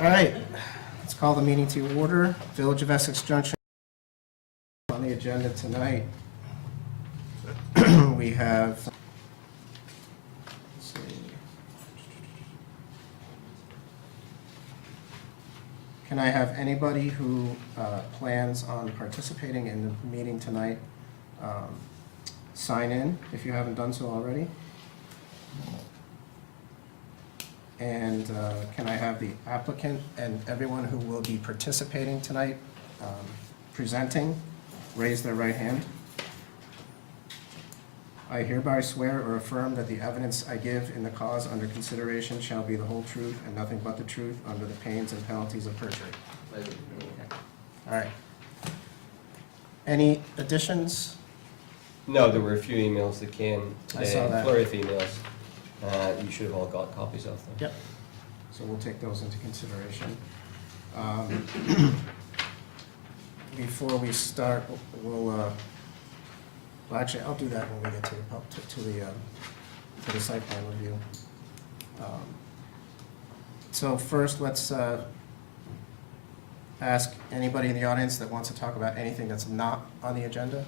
All right, let's call the meeting to order. Village of Essex Junction on the agenda tonight. We have, let's see. Can I have anybody who plans on participating in the meeting tonight sign in if you haven't done so already? And can I have the applicant and everyone who will be participating tonight, presenting, raise their right hand? I hereby swear or affirm that the evidence I give in the cause under consideration shall be the whole truth and nothing but the truth under the pains and penalties of perjury. Okay. All right. Any additions? No, there were a few emails that came I today, saw that. flurry of emails. You should have all got copies of them. Yep. So we'll take those into consideration. Before we start, well, actually, I'll do that when we get to the site plan review. So first, let's ask anybody in the audience that wants to talk about anything that's not on the agenda.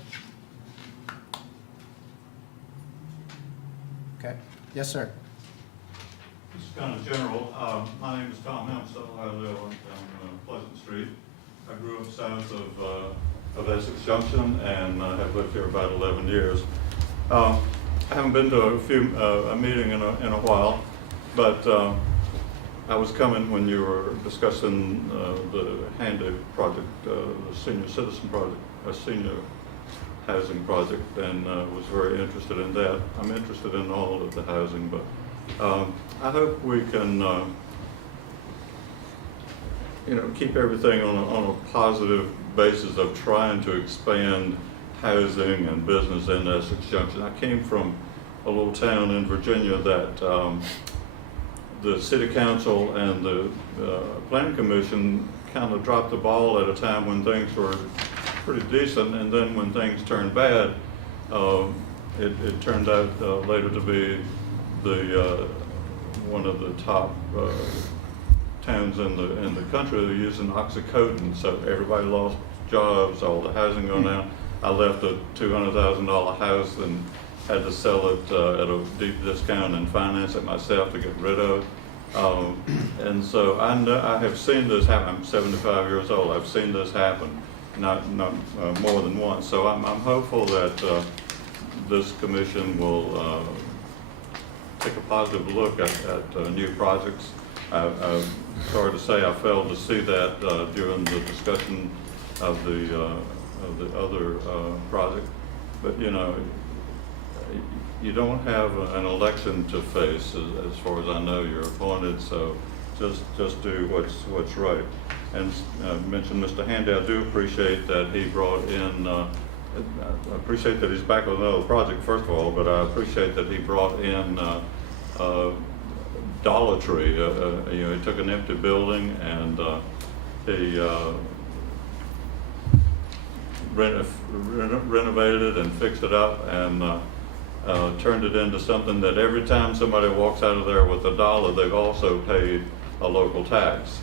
Okay. Yes, sir. This is kind of general. My name is Tom Hempstead. I live on Pleasant Street. I grew up south of Essex Junction and have lived here about 11 years. I haven't been to a meeting in a while, but I was coming when you were discussing the Handy project, the senior citizen project, a senior housing project, and was very interested in that. I'm interested in all of the housing, but I hope we can keep everything on a positive basis of trying to expand housing and business in Essex Junction. I came from a little town in Virginia that the city council and the planning commission kind of dropped the ball at a time when things were pretty decent, and then when things turned bad, it turned out later to be the one of the top towns in the country. They're using oxycodone, so everybody lost jobs, all the housing going down. I left a $200,000 house and had to sell it at a deep discount and finance it myself to get rid of. And so I have seen this happen. I'm 75 years old. I've seen this happen, not more than once. So I'm hopeful that this commission will take a positive look at new projects. I'm sorry to say I failed to see that during the discussion of the other project, but you don't have an election to face, as far as I know. You're appointed, so just do what's right. And mentioned Mr. Handy. I do appreciate that he brought in. I appreciate that he's back on another project, first of all, but I appreciate that he brought in Dollar Tree. He took an empty building and he renovated it and fixed it up and turned it into something that every time somebody walks out of there with $1, they've also paid a local tax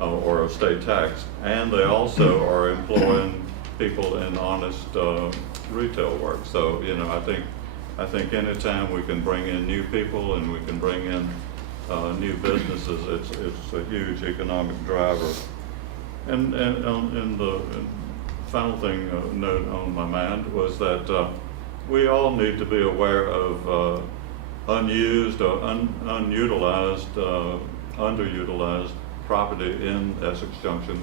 or a state tax, and they also are employing people in honest retail work. So I think anytime we can bring in new people and we can bring in new businesses, it's a huge economic driver. And the final thing note on my mind was that we all need to be aware of unused or unutilized, underutilized property in Essex Junction,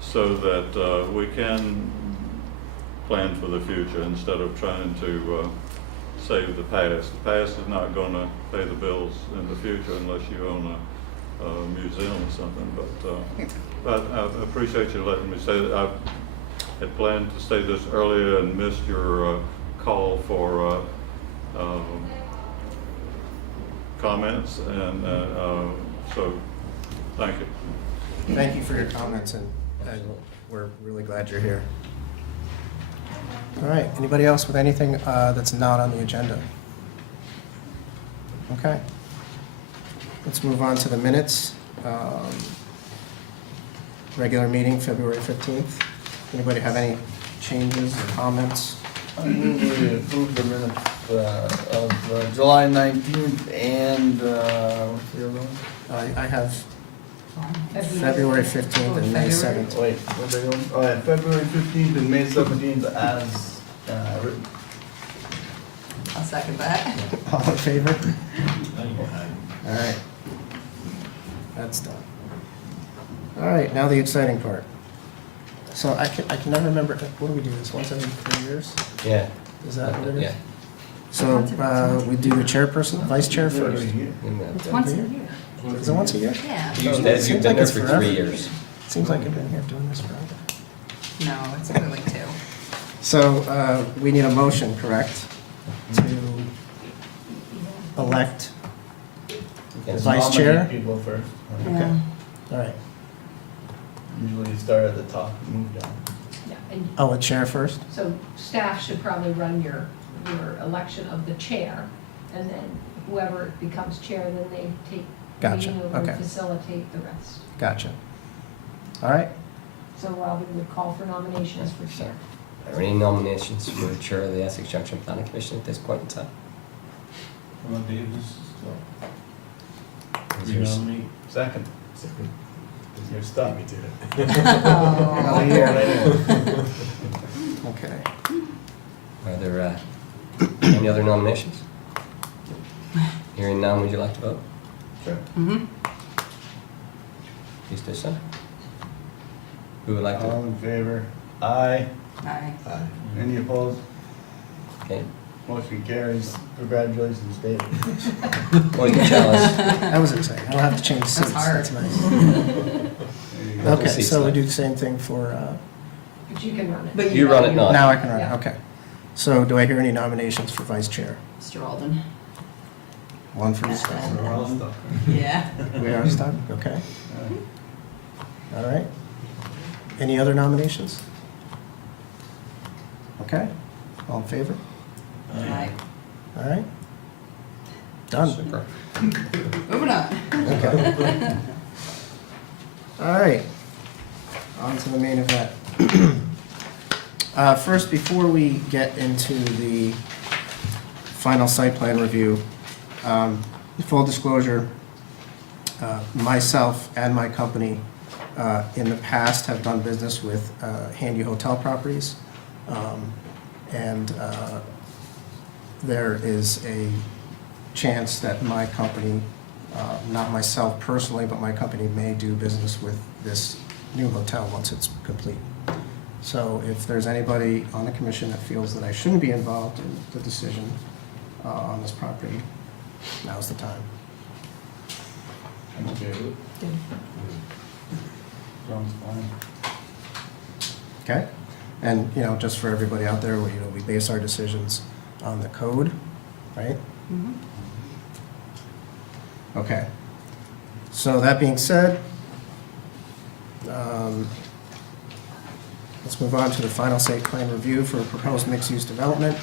so that we can plan for the future instead of trying to save the past. The past is not going to pay the bills in the future unless you own a museum or something. But I appreciate you letting me say that. I had planned to say this earlier and missed your call for comments, and so thank you. Thank you for your comments, and we're really glad you're here. All right, anybody else with anything that's not on the agenda? Okay. Let's move on to the minutes. regular meeting, February 15th. Anybody have any changes or comments? I move we approve the minutes of July 19th and, what's the other one? I have February 15th and May 7th. Wait, what are they going? Oh, yeah, February 15th and May 17th as written. I'll second that. All in favor? All right. That's done. All right, now the exciting part. So I can never remember, what do we do, this once every 3 years? Yeah. Is that what it is? Yeah. So we do the chairperson, vice chair Every first. year. It's once a year. Is it once a year? Yeah. You've Seems been like there it's for forever. 3 years. Seems like I've been here doing this forever. No, it's only like 2. So we need a motion, correct? To elect, Yes. Vice Nominate chair? people first. okay, all right. Usually you start at the top and move down. Yeah, and Oh, a chair first? so staff should probably run your election of the chair, and then whoever becomes chair, then they take the Gotcha, meeting over okay. and facilitate the rest. Gotcha. All right, So Robin would call for nominations for chair. Are there any nominations for chair of the Essex Junction Planning Commission at this point in time? Well, Davis, Is yours- Second. You're stuck. Oh. Another year later. okay. Are there any other nominations? Hearing none, would you like to vote? Sure. Mm-hmm. Please do so. Who would like to? All in favor? Aye. Aye. Any opposed? Okay. Motion carries. Congratulations, Dave. Well, you can challenge. That was exciting. I don't have to change seats. hard. That's nice. There you go. Okay, seats so we left. do the same thing for, But you can run it. But You run it now. now I can run it, Yeah. okay. So do I hear any nominations for vice chair? Mr. Alden. One for you. We're all stuck. Yeah. We are stuck, okay. All right. Any other nominations? Okay, all in favor? Aye. All right. Done. Super. Moving on. Okay. All right, on to the main event. First, before we get into the final site plan review, full disclosure, myself and my company in the past have done business with Handy Hotel Properties. And there is a chance that my company, not myself personally, but my company may do business with this new hotel once it's complete. So if there's anybody on the commission that feels that I shouldn't be involved in the decision on this property, now's the time. I'm okay with it. Sounds fine. Okay? And, you know, just for everybody out there, we base our decisions on the code, right? Mhm. Okay. So that being said, let's move on to the final site plan review for a proposed mixed-use development.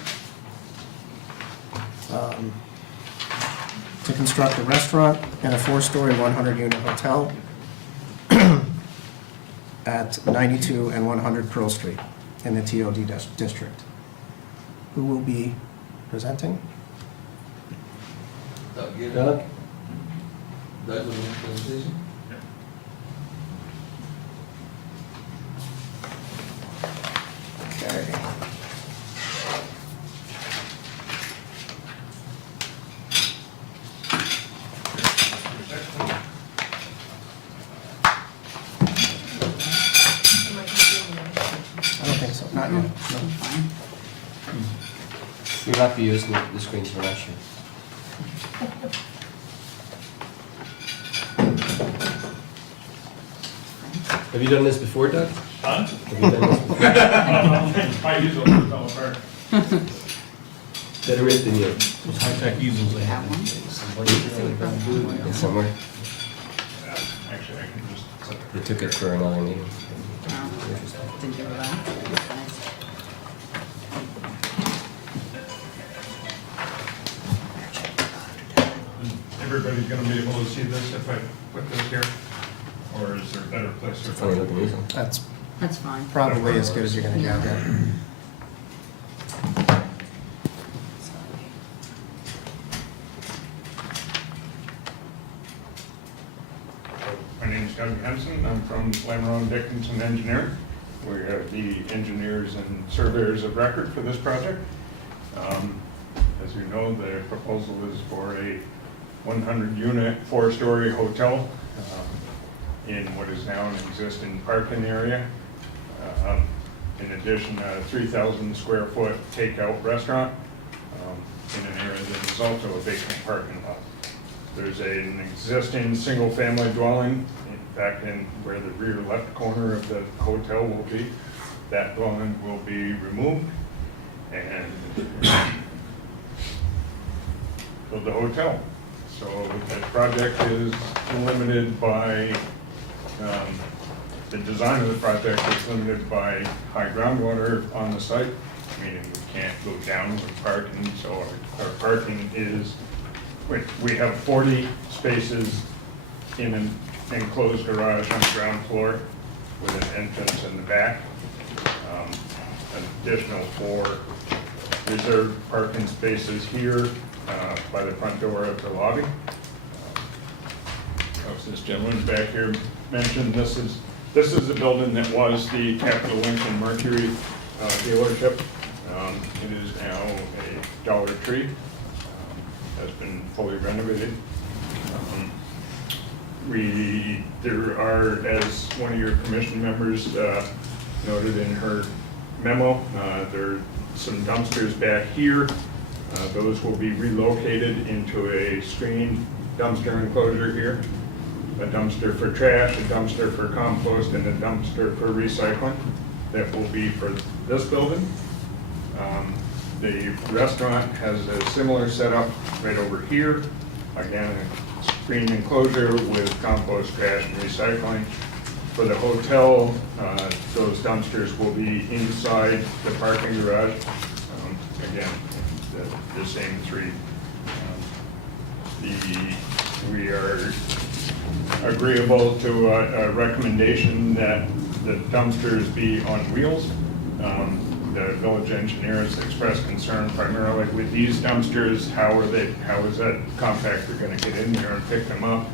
To construct a restaurant and a 4-story, 100-unit hotel at 92 and 100 Pearl Street in the TOD district. Who will be presenting? Doug? Okay. I don't think so, not yet, no. Fine. You might be using the screens for next year. Have you done this before, Doug? Huh? Have you done this before? I usually fell apart. Better it than you. Those high-tech easels they have. That one. It's somewhere. Actually, I can just set They took it for another meeting. Oh, didn't give her that. Nice. Everybody's gonna be able to see this if I put this here? Or or is there a better place It's a to funny looking easel. That's That's fine. probably as good as you're gonna get. Yeah. My name is Doug Henson. I'm from Lamoureux Dickinson Engineering. We are the engineers and surveyors of record for this project. As you know, the proposal is for a 100-unit, 4-story hotel in what is now an existing parking area. In addition, a 3,000 square foot takeout restaurant in an area that is also a vacant parking lot. There's an existing single-family dwelling, in fact, in where the rear left corner of the hotel will be. That dwelling will be removed and build the hotel. So the project is limited by, the design of the project is limited by high groundwater on the site, meaning we can't go down with parking, so our parking is, we have 40 spaces in an enclosed garage on the ground floor with an entrance in the back. An additional 4 reserved parking spaces here by the front door of the lobby. As this gentleman back here mentioned, this is a building that was the Capital Lincoln Mercury dealership. It is now a Dollar Tree. Has been fully renovated. There are, as one of your commission members noted in her memo, there are some dumpsters back here. Those will be relocated into a screened dumpster enclosure here. A dumpster for trash, a dumpster for compost, and a dumpster for recycling. That will be for this building. The restaurant has a similar setup right over here. Again, a screened enclosure with compost, trash, and recycling. For the hotel, those dumpsters will be inside the parking garage. Again, the same 3. We are agreeable to a recommendation that the dumpsters be on wheels. The village engineer has expressed concern primarily with these dumpsters. How is that compactor going to get in there and pick them up?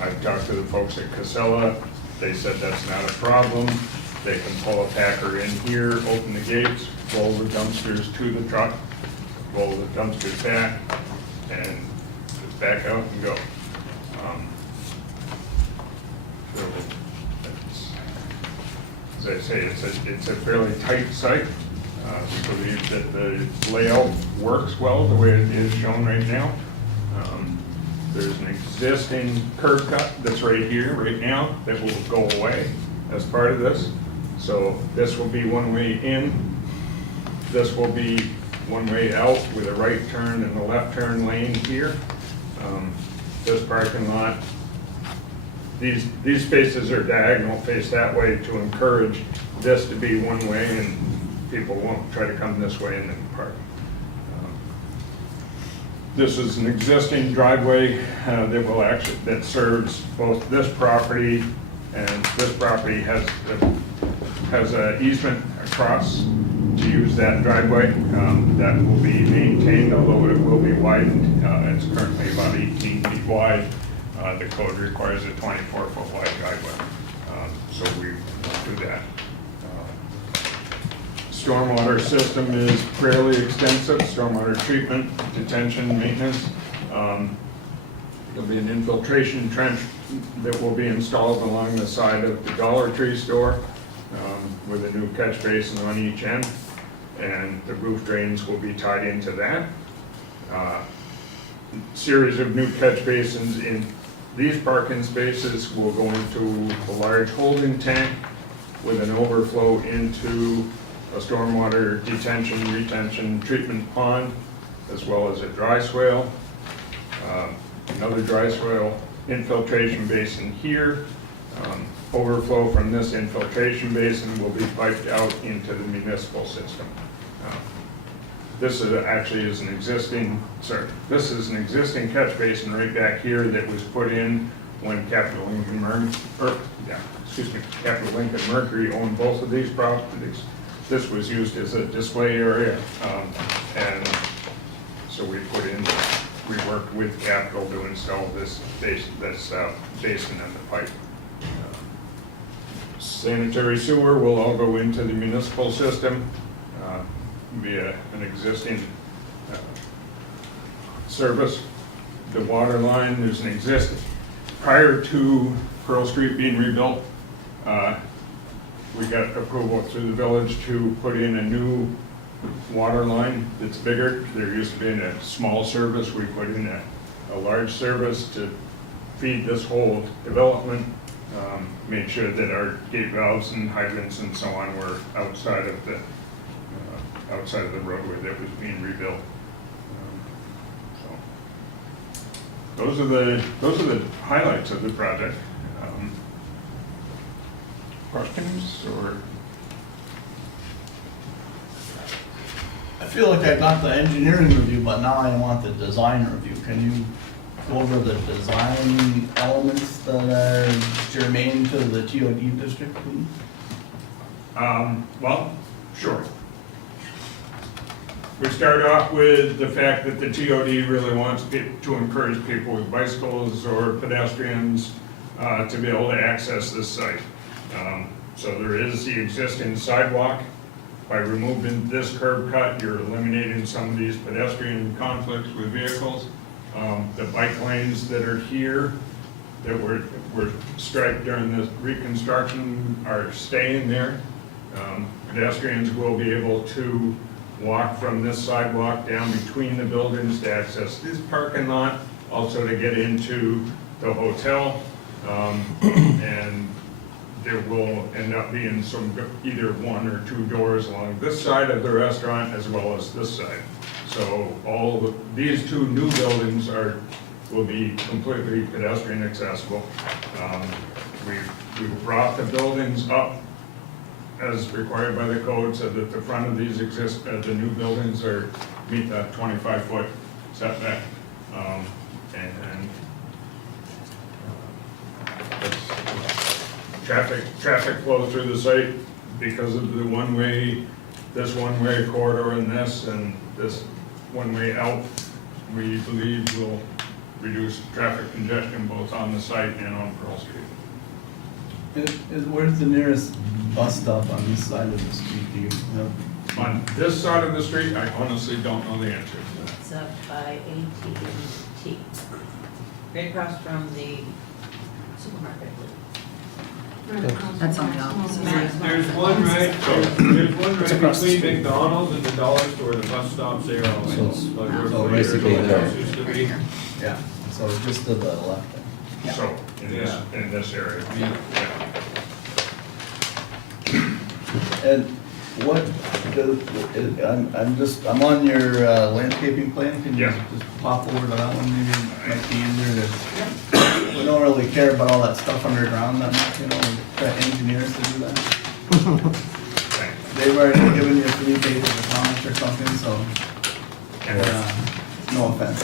I've talked to the folks at Casella. They said that's not a problem. They can pull a packer in here, open the gates, roll the dumpsters to the truck, roll the dumpsters back, and just back out and go. So as I say, it's a fairly tight site. We believe that the layout works well the way it is shown right now. There's an existing curb cut that's right here, right now, that will go away as part of this. So this will be one way in. This will be one way out with a right turn and a left turn lane here. This parking lot, these spaces are diagonal, face that way to encourage this to be one way and people won't try to come this way and then park. This is an existing driveway that serves both this property, and this property has an easement across to use that driveway. That will be maintained, although it will be widened. It's currently about 18 feet wide. The code requires a 24-foot wide driveway, so we do that. Stormwater system is fairly extensive, stormwater treatment, detention, maintenance. There'll be an infiltration trench that will be installed along the side of the Dollar Tree store with a new catch basin on each end, and the roof drains will be tied into that. Series of new catch basins in these parking spaces will go into a large holding tank with an overflow into a stormwater detention, retention, treatment pond, as well as a dry swale. Another dry swale infiltration basin here. Overflow from this infiltration basin will be piped out into the municipal system. This is an existing catch basin right back here that was put in when Capital Lincoln Mercury owned both of these properties. This was used as a display area, and so we worked with Capital to install this basin in the pipe. Sanitary sewer will all go into the municipal system via an existing service. The water line, there's an existing, prior to Pearl Street being rebuilt, we got approval through the village to put in a new water line that's bigger. There used to be a small service, we put in a large service to feed this whole development. Made sure that our gate valves and hydrants and so on were outside of the roadway that was being rebuilt. So those are the highlights of the project. Questions or? I feel like I got the engineering review, but now I want the design review. Can you go over the design elements that are germane to the TOD district, please? Well, sure. We start off with the fact that the TOD really wants to encourage people with bicycles or pedestrians to be able to access this site. So there is the existing sidewalk. By removing this curb cut, you're eliminating some of these pedestrian conflicts with vehicles. The bike lanes that are here, that were striped during the reconstruction, are staying there. Pedestrians will be able to walk from this sidewalk down between the buildings to access this parking lot, also to get into the hotel. And there will end up being either one or two doors along this side of the restaurant as well as this side. So these two new buildings will be completely pedestrian accessible. We've brought the buildings up as required by the code so that the front of these the new buildings meet that 25-foot setback. Traffic flow through the site because of the this one-way corridor and this one-way out, we believe will reduce traffic congestion both on the site and on Pearl Street. Where's the nearest bus stop on this side of the street? Do you know? On this side of the street, I honestly don't know the answer. It's up by AT&T, right across from the supermarket. That's on the opposite side. There's one right between McDonald's and the dollar store, the bus stops there also. So basically there. Used to be. Yeah, so just to the left there. So, in this area. Yeah. And what, I'm on your landscaping plan, can you Yeah. just pop over to that one, maybe it might be easier to, we don't really care about all that stuff underground that much, the engineers to do that. They've already given you 3 pages of comments or something, so, no offense.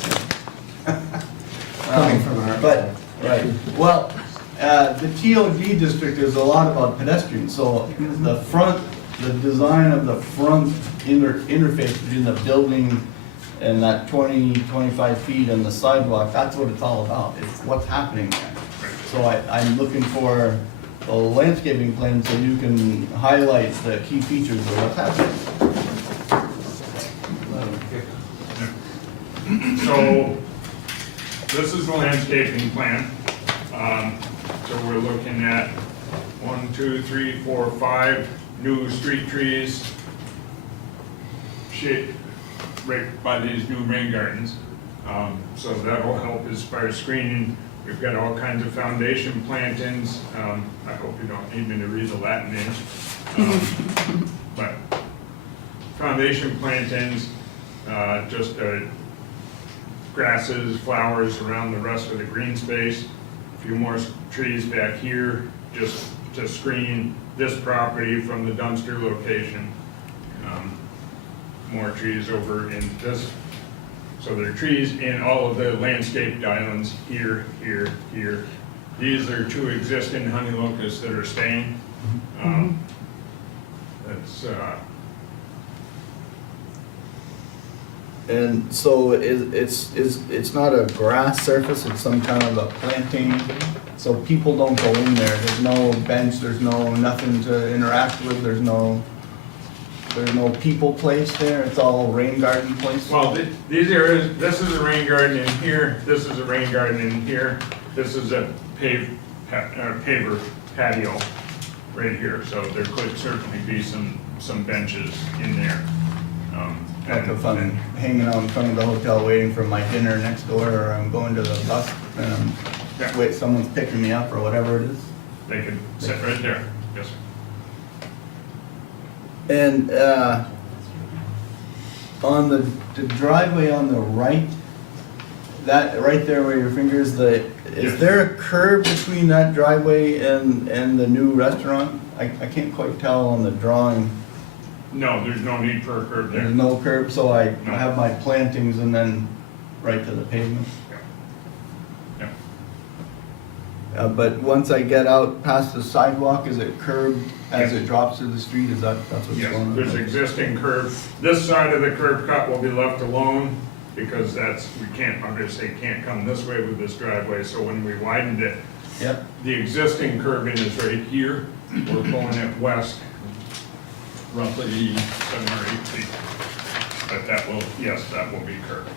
Coming from an But, architect. right, well, the TOD district is a lot about pedestrians, so the design of the front interface between the building and that 25 feet and the sidewalk, that's what it's all about, it's what's happening there. So I'm looking for a landscaping plan so you can highlight the key features of what's happening. So, this is the landscaping plan. So we're looking at 1, 2, 3, 4, 5 new street trees shaped right by these new rain gardens. So that will help as far as screening. We've got all kinds of foundation plantings. I hope you don't need me to read the Latin names. But foundation plantings, just grasses, flowers around the rest of the green space. A few more trees back here just to screen this property from the dumpster location. More trees over in this. So there are trees in all of the landscaped islands here, here, here, These are two existing honey locusts that are staying. That's, And so it's not a grass surface, it's some kind of a planting, so people don't go in there, there's no bench, there's no, nothing to interact with, there's no people placed there, it's all rain garden placed? well, these areas, this is a rain garden in here, this is a rain garden in here, this is a paver patio right here, so there could certainly be some benches in there. Like if I'm hanging out in front of the hotel waiting for my dinner next door, or I'm going to the bus and Yeah. wait, someone's picking me up or whatever it is. They could sit right there, yes, sir. And on the driveway on the right, that, right there where your finger is, is Yes. there a curb between that driveway and the new restaurant? I can't quite tell on the drawing. No, there's no need for a curb there. There's no curb, so I No. have my plantings and then right to the pavement. Yeah. But once I get out past the sidewalk, is it curbed as Yes. it drops to the street? That's what's Yes, going on? there's existing curb. This side of the curb cut will be left alone because we can't, obviously can't come this way with this driveway, so when we widened it, Yep. the existing curbing is right here. We're pulling it west, roughly 7 or 8 feet. But that will, yes, that will be curbed.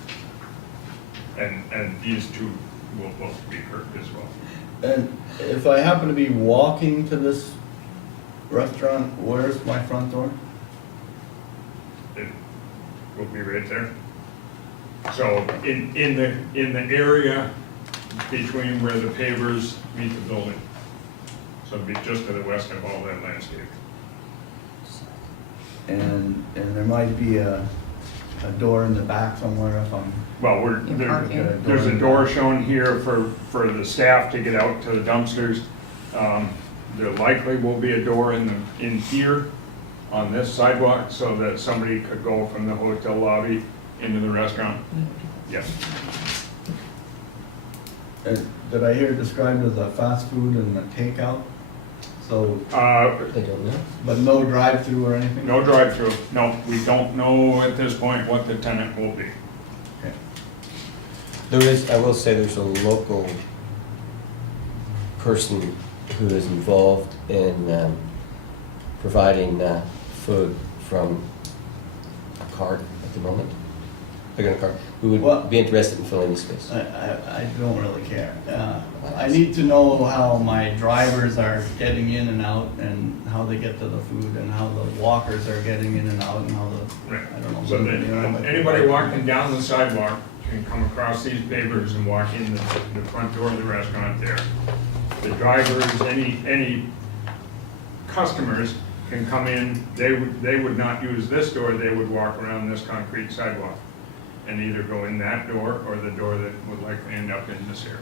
And these two will both be curbed as well. And if I happen to be walking to this restaurant, where's my front door? It will be right there. So in the area between where the pavers meet the building. So it'll be just to the west of all that landscape. And there might be a door in the back somewhere if I'm. Well, In parking. there's a door shown here for the staff to get out to the dumpsters. There likely will be a door in here on this sidewalk so that somebody could go from the hotel lobby into the restaurant. Yes, Did I hear it described as a fast food and a takeout? So, They don't know. but no drive-through or anything? no drive-through. No, we don't know at this point what the tenant will be. Okay. There is, I will say there's a local person who is involved in providing food from a cart at the moment. They're gonna cart, who Well- would be interested in filling the space. I don't really care. I need to know how my drivers are getting in and out and how they get to the food and how the walkers are getting in and out and how the, Right. I don't know. So you know, that like- anybody walking down the sidewalk can come across these pavers and walk in the front door of the restaurant there. The drivers, any customers can come in, they would not use this door, they would walk around this concrete sidewalk and either go in that door or the door that would likely end up in this area.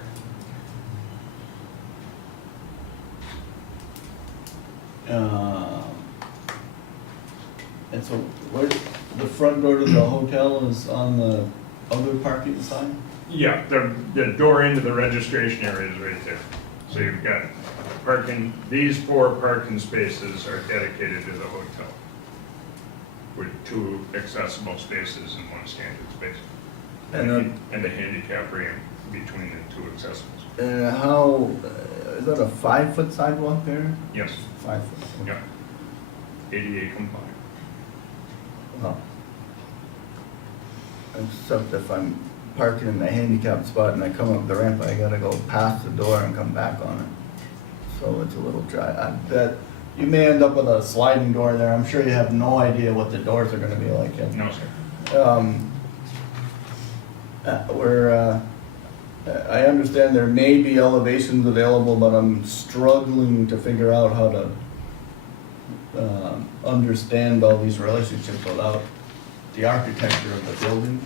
And so where, the front door to the hotel is on the other parking side? Yeah, the door into the registration area is right there. So you've got parking, these 4 parking spaces are dedicated to the hotel with 2 accessible spaces and 1 standard space. And a handicap ramp between the 2 accessible spaces. How, is that a 5-foot sidewalk there? Yes, 5 foot. yeah. ADA compliant. Well, except if I'm parking in the handicap spot and I come up the ramp, I gotta go past the door and come back on it. So it's a little dry. I bet you may end up with a sliding door there. I'm sure you have no idea what the doors are gonna be like yet. No, sir. I understand there may be elevations available, but I'm struggling to figure out how to understand all these relationships without the architecture of the building.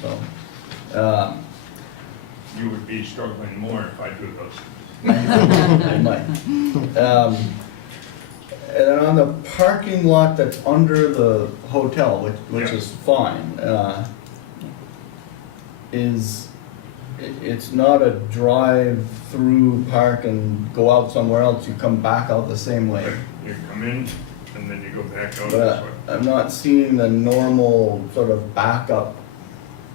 So, You would be struggling more if I do those. I might. And then on the parking lot that's under the hotel, which Yeah. is fine, is it's not a drive-through park and go out somewhere else, you come back out the same way. You come in and then you go back out this But way. I'm not seeing the normal sort of backup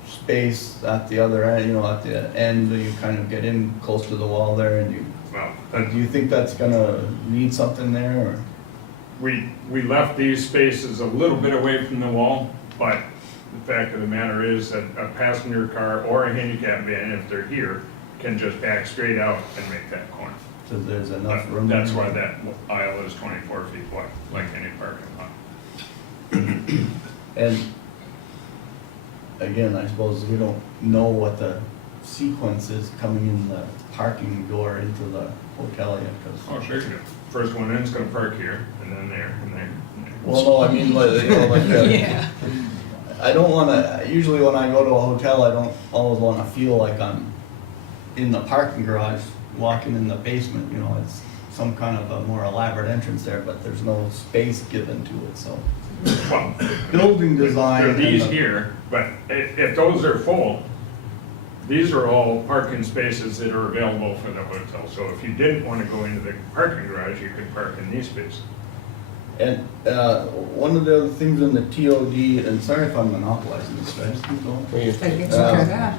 space at the other end, at the end, you kind of get in close to the wall there and you, Well, do you think that's gonna need something there or? we left these spaces a little bit away from the wall, but the fact of the matter is that a passenger car or a handicap van, if they're here, can just back straight out and make that corner. So there's enough But room? that's there? why that aisle is 24 feet wide, like any parking lot. And again, I suppose we don't know what the sequence is coming in the parking door into the hotel yet, Oh, 'cause- sure you do. First one in's gonna park here, and then there, and there, and there. Well, no, I mean, like, Yeah. I don't wanna, usually when I go to a hotel, I don't always wanna feel like I'm in the parking garage, walking in the basement, it's some kind of a more elaborate entrance there, but there's no space given to it, so. Well, Building design. there are and these the- here, but if those are full, these are all parking spaces that are available for the hotel. So if you didn't want to go into the parking garage, you could park in these spaces. And, one of the other things in the TOD, and sorry if I'm monopolizing this, but I just keep going. Well, you- It's okay.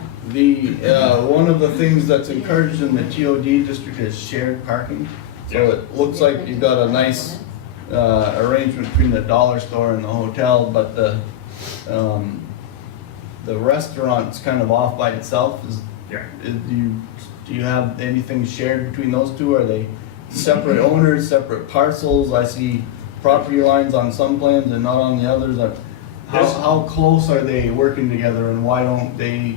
One of the things that's encouraged in the TOD district is shared parking. So Yeah. it looks like you've got a nice, arrangement between the dollar store and the hotel, but the restaurant's kind of off by itself. Yeah. Do you have anything shared between those two? Are they separate owners, separate parcels? I see property lines on some plans and not on the others. Yes. How close are they working together and why don't they,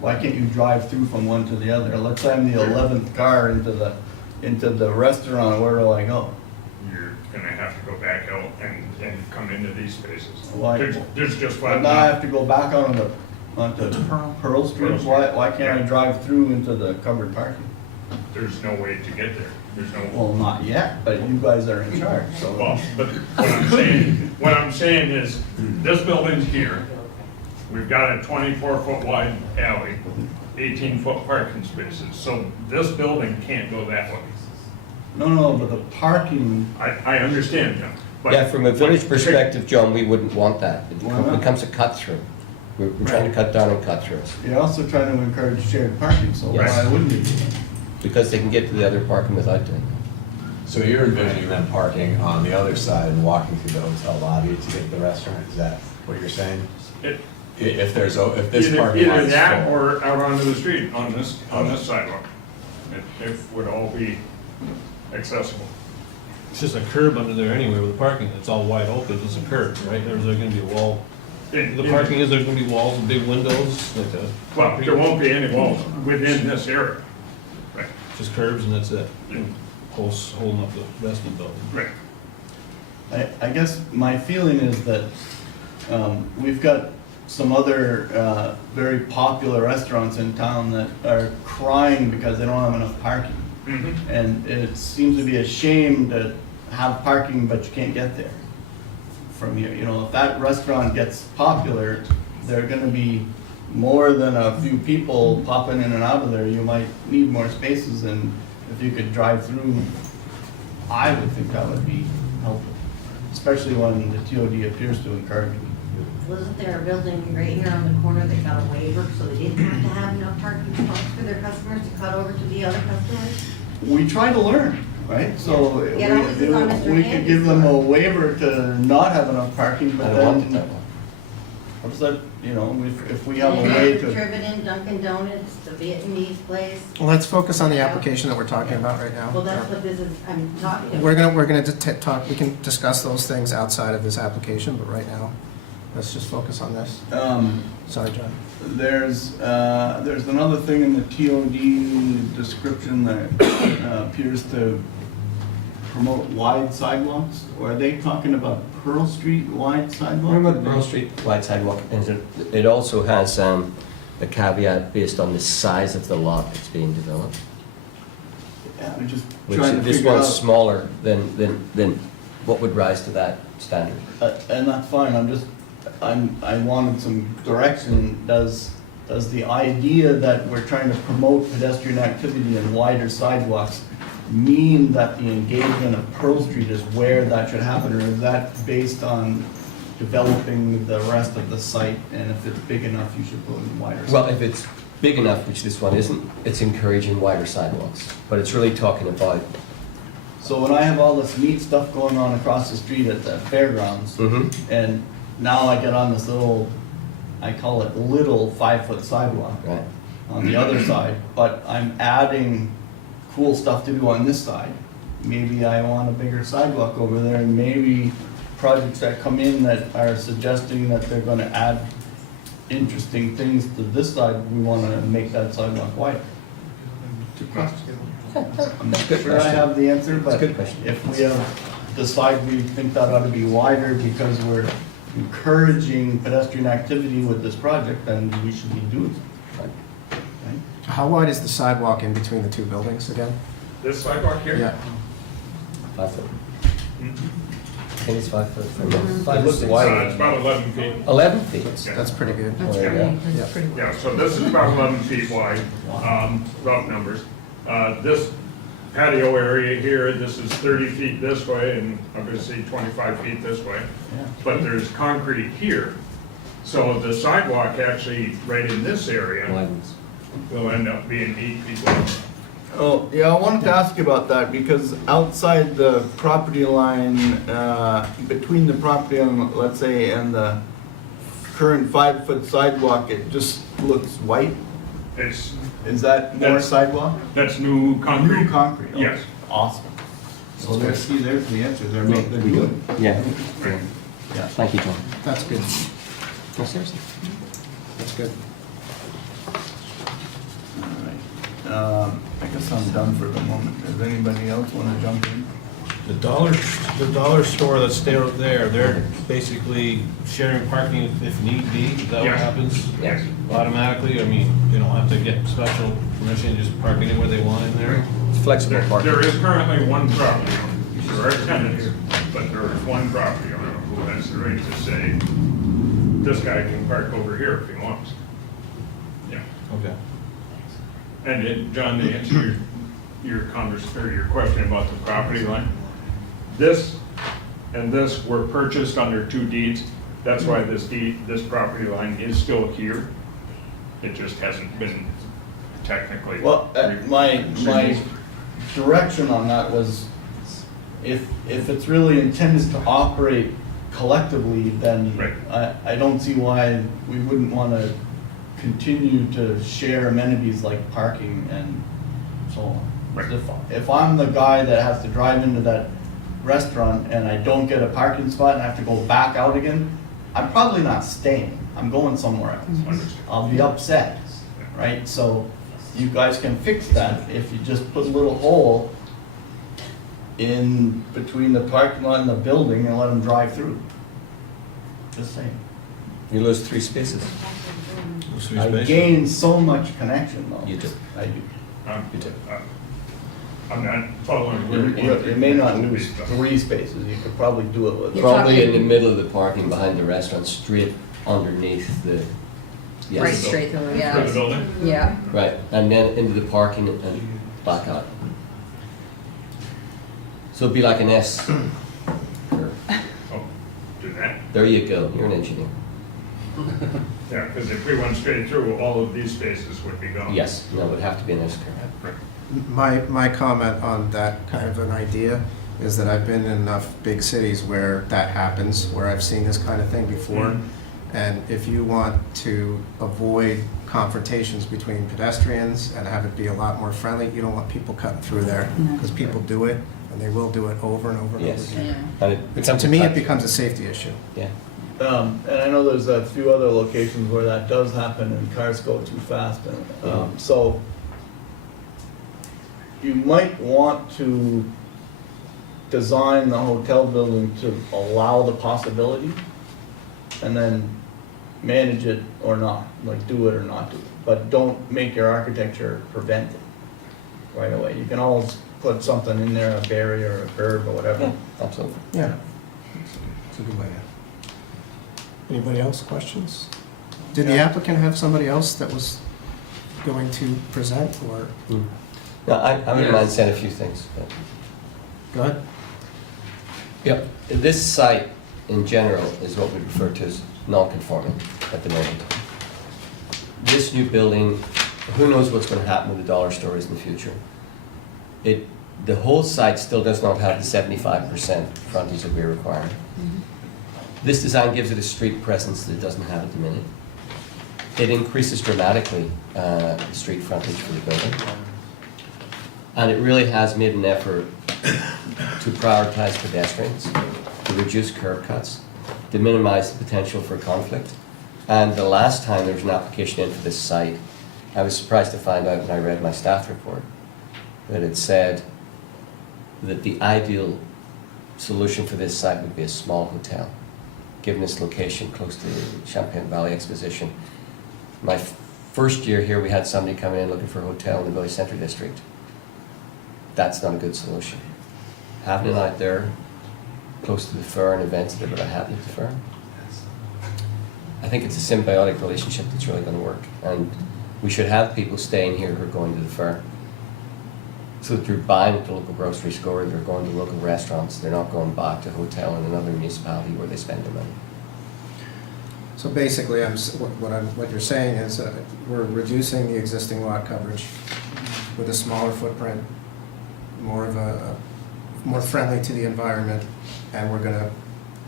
why can't you drive through from one to the other? Let's say I'm the 11th car into the restaurant, where do I go? You're gonna have to go back out and come into these spaces. Why? There's just But flat. now I have to go back onto Pearl Street? Why can't I drive through into the covered parking? There's no way to get there. There's no. Well, not yet, but you guys are in charge, so. Well, but what I'm saying is, this building's here. We've got a 24-foot wide alley, 18-foot parking spaces. So this building can't go that way. No, but the parking, I understand that. but- Yeah, from a village perspective, John, we wouldn't want that. It Why not? becomes a cut through. We're trying to cut down on cut throughs, you're also trying to encourage shared parking, so Yes. why wouldn't you do that? because they can get to the other parking without doing that. So you're envisioning them parking on the other side and walking through the hotel lobby to get to the restaurant? Is that what you're saying? It- If this Either parking lot either is that full? or out onto the street on this sidewalk. It would all be accessible. It's just a curb under there anyway with the parking. It's all wide open. It's a curb, right? There's gonna be a wall. The parking is, there's gonna be walls and big windows, like a. Well, there won't be any walls within this area. Right, Just curbs and that's it. Posts holding up the rest of the building. right. I guess my feeling is that, we've got some other, very popular restaurants in town that are crying because they don't have enough parking. Mhm. And it seems to be a shame to have parking, but you can't get there from here. If that restaurant gets popular, there are gonna be more than a few people popping in and out of there. You might need more spaces, and if you could drive through, I would think that would be helpful, especially when the TOD appears to encourage it. Wasn't there a building right here on the corner that got a waiver, so they didn't have to have enough parking spots for their customers to cut over to the other customers? We try to learn, right? So Yeah, that was on Mr. we could give them a Handy's waiver to not have enough parking, I but don't want it that then, way. what's that, if we have a way to. Trivet, Dunkin' Donuts, the Vietnamese place. Let's focus on the application that we're talking about right now. Well, that's what this is, I'm talking about. We're gonna talk, we can discuss those things outside of this application, but right now, let's just focus on this. Sorry, John. There's another thing in the TOD description that appears to promote wide sidewalks, or are they talking about Pearl Street wide sidewalk? Remember the Pearl Street wide sidewalk? And it also has a caveat based on the size of the lot that's being developed, Yeah, we're just which trying to this figure one's out, smaller than what would rise to that standard. and that's fine, I wanted some direction, does does the idea that we're trying to promote pedestrian activity and wider sidewalks mean that the engagement of Pearl Street is where that should happen, or is that based on developing the rest of the site, and if it's big enough, you should put in wider sidewalks? Well, if it's big enough, which this one isn't, it's encouraging wider sidewalks. But it's really talking about, So when I have all this neat stuff going on across the street at the fairgrounds, and now I get on this little, I call it little 5-foot sidewalk right? on the other side, but I'm adding cool stuff to do on this side. Maybe I want a bigger sidewalk over there, and maybe projects that come in that are suggesting that they're gonna add interesting things to this side, we wanna make that sidewalk wider. I'm not good sure I question. have the answer, It's a but good question. if we decide we think that ought to be wider because we're encouraging pedestrian activity with this project, then we should be doing so. Right. Okay? How wide is the sidewalk in between the two buildings again? This sidewalk here? Yeah, 5 foot. Mhm. I think it's 5 foot. Mhm. 5 Looks foot wide. It's about 11 feet. 11 feet. that's pretty good. That's There you pretty, go. that's pretty. Yeah, so this is about 11 feet wide, rough numbers. This patio area here, this is 30 feet this way, and obviously 25 feet this way. Yeah. But there's concrete here. So the sidewalk actually, right in this area, Widens. will end up being 8 feet long. Oh, yeah, I wanted to ask you about that, because outside the property line, between the property line, let's say, and the current 5-foot sidewalk, it just looks white. It's, Is that more That's- sidewalk? that's new concrete. New concrete? okay. Yes. Awesome. So there's the answer, they're good. Yeah. Yeah. Thank you, John. That's good, No, seriously. that's good. All right. I guess I'm done for the moment. Does anybody else want to jump in? The dollar store that's there, they're basically sharing parking if need be, is that what Yes. happens? Yes. Automatically, I mean, they don't have to get special permission, just park anywhere they want in there? It's flexible parking. There is currently one property owner. There are tenants, but there is one property owner who has the right to say, this guy can park over here if he wants. Yeah. Okay. And then, John, to answer your question about the property line, this and this were purchased under 2 deeds. That's why this property line is still here. It just hasn't been technically. Well, my direction on that was, if it's really intended to operate collectively, then Right. I don't see why we wouldn't want to continue to share amenities like parking and so on. Right. If I'm the guy that has to drive into that restaurant and I don't get a parking spot and I have to go back out again, I'm probably not staying. I'm going somewhere else. Understood. I'll be upset, right? So you guys can fix that if you just put a little hole in between the parking lot and the building and let them drive through. Just saying. You lose 3 spaces. Those 3 I spaces. gain so much connection though. You do. I do. You do. I'm not following. You may not lose 3 spaces, you could probably do it with. You're Probably in talking- the middle of the parking behind the restaurant, straight underneath the, yes. Right straight through, For the yeah. building? Yeah. Right, and then into the parking and back out. So it'd be like an S curve. Oh, do that? There you go, you're an engineer. Yeah, because if we went straight through, all of these spaces would be gone. Yes, no, it would have to be an S curve. Right. My comment on that kind of an idea is that I've been in enough big cities where that happens, where I've seen this kind of thing before. Mhm. And if you want to avoid confrontations between pedestrians and have it be a lot more friendly, you don't want people cutting through there, because people do it, and they will do it over and over and over Yes. again. And it becomes To a me, it fact. becomes a safety issue. Yeah, And I know there's a few other locations where that does happen and cars go too fast. And, so you might want to design the hotel building to allow the possibility and then manage it or not, like do it or not do it. But don't make your architecture prevent it right away. You can always put something in there, a barrier or a curb or whatever. yeah, absolutely. Yeah. It's a good way. Anybody else, questions? Did the applicant have somebody else that was going to present, or, No, I wouldn't mind saying a few things. But go ahead? Yep. This site in general is what we refer to as non-conforming at the moment. This new building, who knows what's going to happen with the dollar stores in the future. The whole site still does not have the 75% frontage that we require. This design gives it a street presence that it doesn't have at the minute. It increases dramatically the street frontage for the building. And it really has made an effort to prioritize pedestrians, to reduce curb cuts, to minimize the potential for conflict. And the last time there was an application in for this site, I was surprised to find out when I read my staff report that it said that the ideal solution for this site would be a small hotel, given its location close to the Champagne Valley Exposition. My first year here, we had somebody coming in looking for a hotel in the Village Centre District. That's not a good solution. Having it out there, close to the fair and events that are going to happen at the fair, I think it's a symbiotic relationship that's really going to work. And we should have people staying here who are going to the fair, so that they're buying at the local grocery store, they're going to local restaurants, they're not going back to a hotel in another municipality where they spend their money. So basically, what you're saying is we're reducing the existing lot coverage with a smaller footprint, more friendly to the environment, and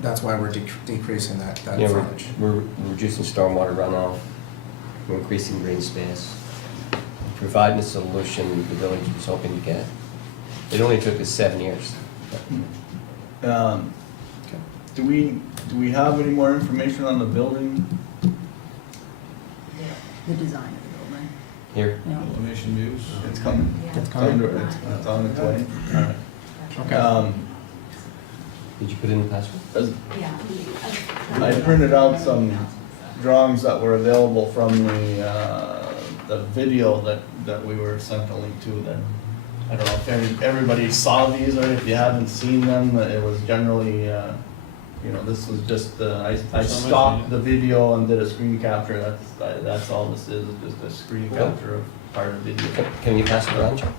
that's why we're decreasing that Yeah, frontage. we're reducing stormwater runoff, we're increasing green space, providing a solution the village was hoping to get. It only took us 7 years. Do we have any more information on the building? The design of the building. Here, Elevation views? It's coming. It's coming? It's on its way. Alright. Okay. did you put in the password? I printed out some drawings that were available from the video that we were sent a link to. That I don't know if everybody saw these, or if you haven't seen them, it was generally, this was just, I stopped the video and did a screen capture. That's all this is just a screen capture of part of the video. Can you pass it around, John?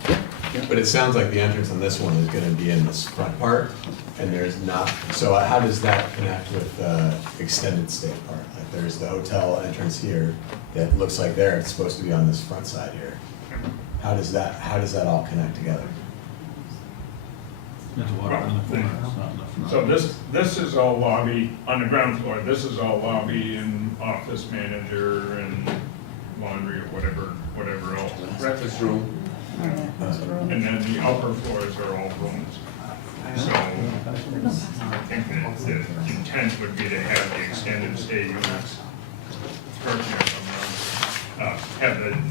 But it sounds like the entrance on this one is gonna be in this front part, and there's not, so how does that connect with the extended stay part? Like, there's the hotel entrance here, that looks like there, it's supposed to be on this front side here. How does that all connect together? So this is all lobby, on the ground floor, this is all lobby and office manager and laundry or whatever else. Breakfast room. And then the upper floors are all rooms. So I think that the intent would be to have the extended stay units, correct me if I'm wrong,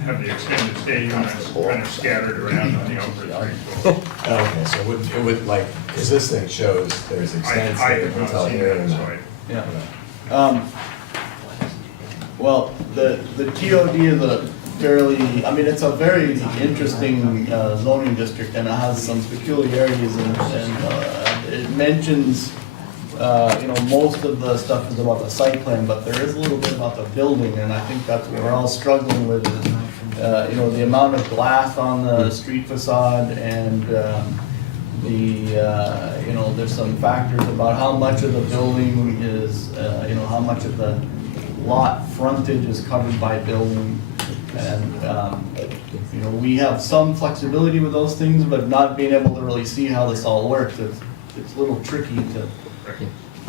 have the extended stay units kind of scattered around on the upper 3 floors. Okay, so it would like, because this thing shows there's I extended stay have not hotel seen here that, and so that. Yeah. Well, the TOD is a fairly, it's a very interesting zoning district, and it has some peculiarities, and it mentions, most of the stuff is about the site plan, but there is a little bit about the building, and I think that's what we're all struggling with, is, the amount of glass on the street facade, and there's some factors about how much of the building is, how much of the lot frontage is covered by building. And, we have some flexibility with those things, but not being able to really see how this all works, it's a little tricky to.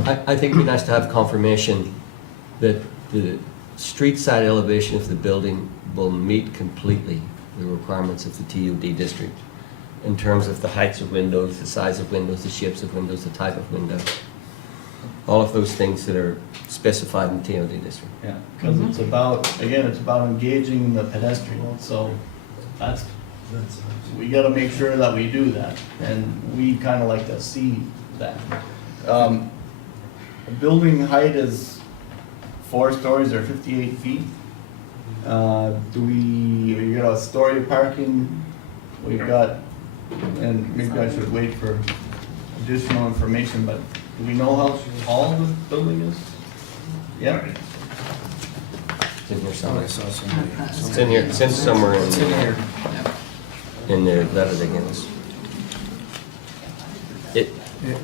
I think it'd be nice to have confirmation that the street side elevation of the building will meet completely the requirements of the TOD district in terms of the heights of windows, the size of windows, the shapes of windows, the type of window. All of those things that are specified in the TOD district. Yeah, because it's about engaging the pedestrian, so we gotta make sure that we do that, and we kinda like to see that. The building height is 4 stories or 58 feet. We got a story of parking, we've got, and maybe I should wait for additional information, but do we know how tall the building is? Yeah? in here somewhere. I saw somebody. It's in here, it's in somewhere It's in here. in the letter they gave us.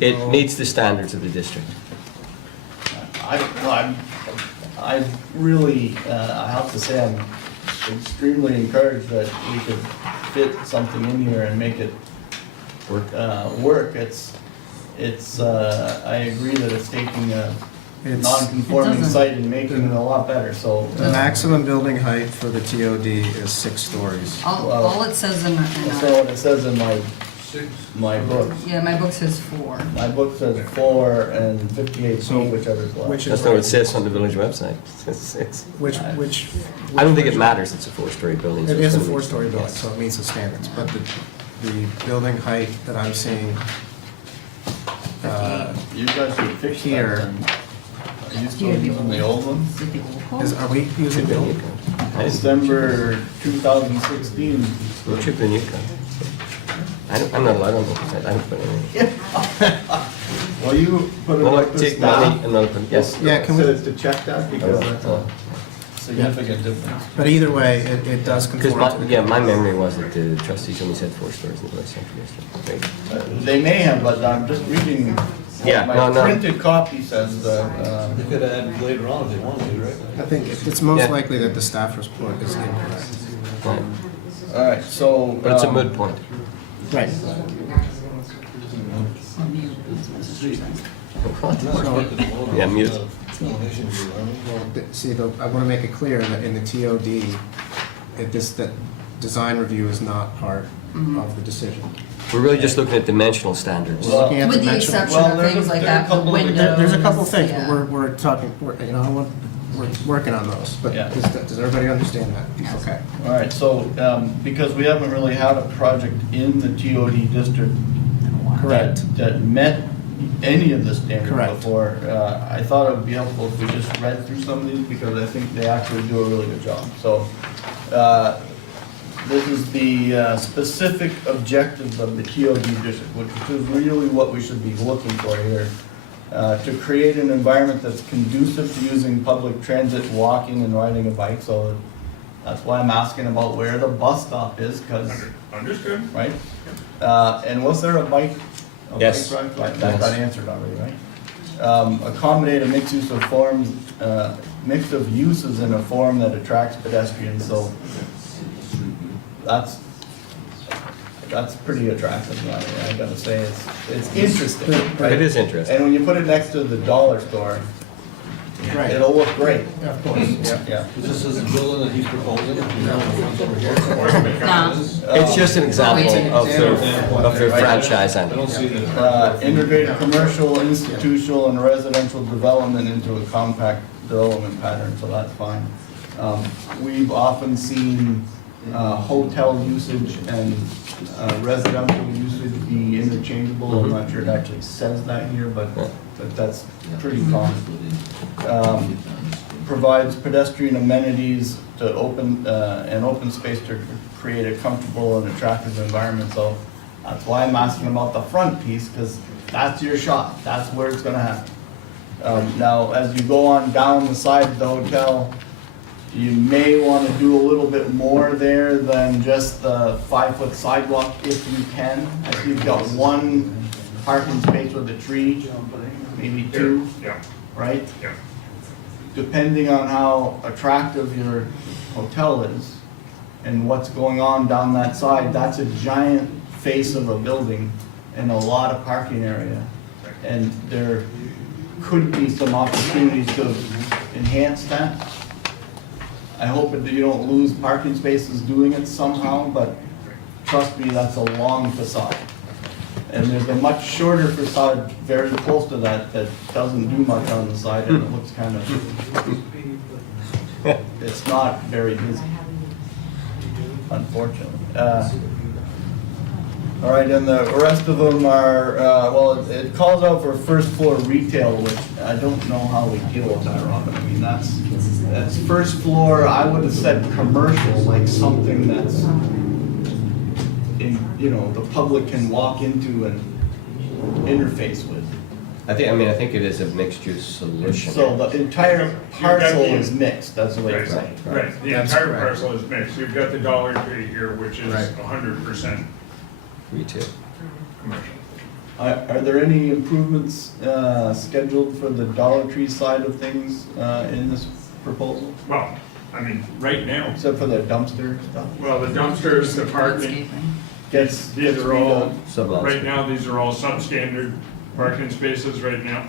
It meets the standards of the district. I really, I have to say, I'm extremely encouraged that we could fit something in here and make it work. I agree that it's taking a It's- non-conforming It doesn't- site and making it a lot better, so. The maximum building height for the TOD is 6 stories. All it says in That's our, not what it says in my book. yeah, my book says 4. My book says 4 and 58 So, feet, whichever's left. which That's not what it says on the village website. It says 6. Which. I don't think it matters, it's a 4-story building. so It it's is a gonna be- 4-story building, Yes. so it meets the standards, but the building height that I'm seeing You guys should fix that here. then. Are you still using the old one? is, are we using Cheaper than building? Yukon. December 2016. We're cheaper than Yukon. I'm not allowed on the website, I don't put anything. Well, you put it Well, up like to take money staff. and not put, yes. Yeah, can we, Says to check that because that's a significant difference. but either way, it does Because conform to the. my memory was that the trustees only said 4 stories in the village central district. Right? They may have, but I'm just reading. what Yeah, My no. printed copy says that, They could have added later on if they wanted to, right? I think it's most Yeah. likely that the staff report is incorrect. Right. all right, so. But it's a moot point. Right. Yeah, mute. See, I want to make it clear that in the TOD, that design review is not part of the decision. We're really just looking at dimensional standards. We're looking at With the dimensional- exception Well, of there's a- things like there are a that, the couple of- windows. There's a couple of things, yeah. but we're talking, we're working on those, but Yeah. does everybody understand that? Okay. All right, so, because we haven't really had a project in the TOD district Correct. that met any of the standards Correct. before, I thought it would be helpful if we just read through some of these, because I think they actually do a really good job. So, this is the specific objectives of the TOD district, which is really what we should be looking for here. To create an environment that's conducive to using public transit, walking and riding a bike, so that's why I'm asking about where the bus stop is, because, Understood. right? And was there a bike? Yes. Bike rack? That got answered already, right? Accommodate a mixed use of forms, mix of uses in a form that attracts pedestrians, so that's pretty attractive, I gotta say, it's interesting, right? It is interesting. And when you put it next to the dollar store, Right. it'll look great. Of course, yeah. Yeah. This is the building that he's proposing, you know, the ones over here. No. It's just an example Oh, of their franchise I and don't see that. Integrate commercial, institutional, and residential development into a compact development pattern, so that's fine. We've often seen hotel usage and residential usage be interchangeable. I'm not sure it actually says that here, but that's pretty common. Provides pedestrian amenities to an open space to create a comfortable and attractive environment. So that's why I'm asking about the front piece, because that's your shot. That's where it's gonna happen. Now, as you go on down the side of the hotel, you may want to do a little bit more there than just the 5-foot sidewalk if you can. I see you've got one parking space with a tree, maybe 2, Yeah, right? yeah. Depending on how attractive your hotel is and what's going on down that side, that's a giant face of a building and a lot of parking area. And there could be some opportunities to enhance that. I hope that you don't lose parking spaces doing it somehow, but trust me, that's a long facade. And there's a much shorter facade very close to that doesn't do much on the side and it looks kind of, it's not very busy, unfortunately. All right, and the rest of them are, well, it calls out for first floor retail, which I don't know how we deal with that, Robin. I mean, that's first floor, I would have said commercial, like something that's, the public can walk into and interface with. I think it is a mixed-use solution. So the entire You've got parcel the- is mixed, that's the way you're saying. Right, the That's entire correct. parcel is mixed. You've got the Dollar Tree here, which is Right. 100% Retail. commercial. Are there any improvements scheduled for the Dollar Tree side of things in this proposal? Well, I mean, right now, Except for the dumpster stuff? well, the dumpsters, the parking, Landscaping. these are all, Sublots. right now, these are all substandard parking spaces right now.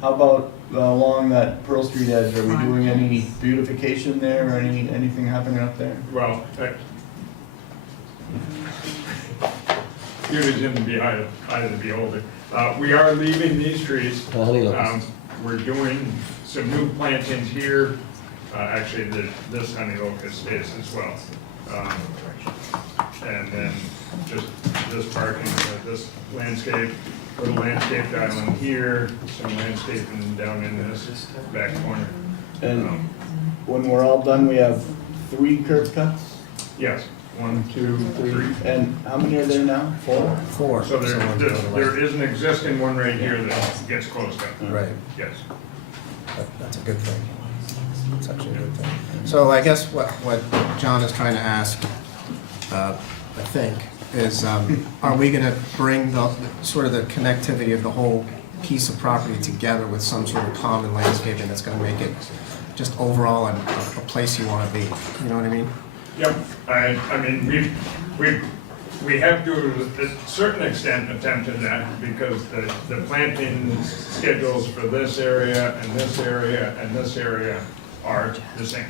How about along that Pearl Street edge, are we doing any beautification there, or anything happening up there? Well, beauty's in the eye of the beholder. We are leaving these trees. Honey locusts. We're doing some new plantings here. Actually, this honey locust stays as well. And then just this parking, this landscape, little landscaped island here, some landscaping down in this back corner. And when we're all done, we have 3 curb cuts? Yes, 1, 2, 3. And how many are there now? 4? 4. So so one's going away. there is an existing one right here that gets closed up. Right. Yes. That's a good thing. It's actually a good thing. So I guess what John is trying to ask, I think, is are we gonna bring the sort of the connectivity of the whole piece of property together with some sort of common landscaping that's gonna make it just overall a place you wanna be? You know what I mean? Yep, I mean, we have to, a certain extent, attempted that because the planting schedules for this area and this area and this area are the same.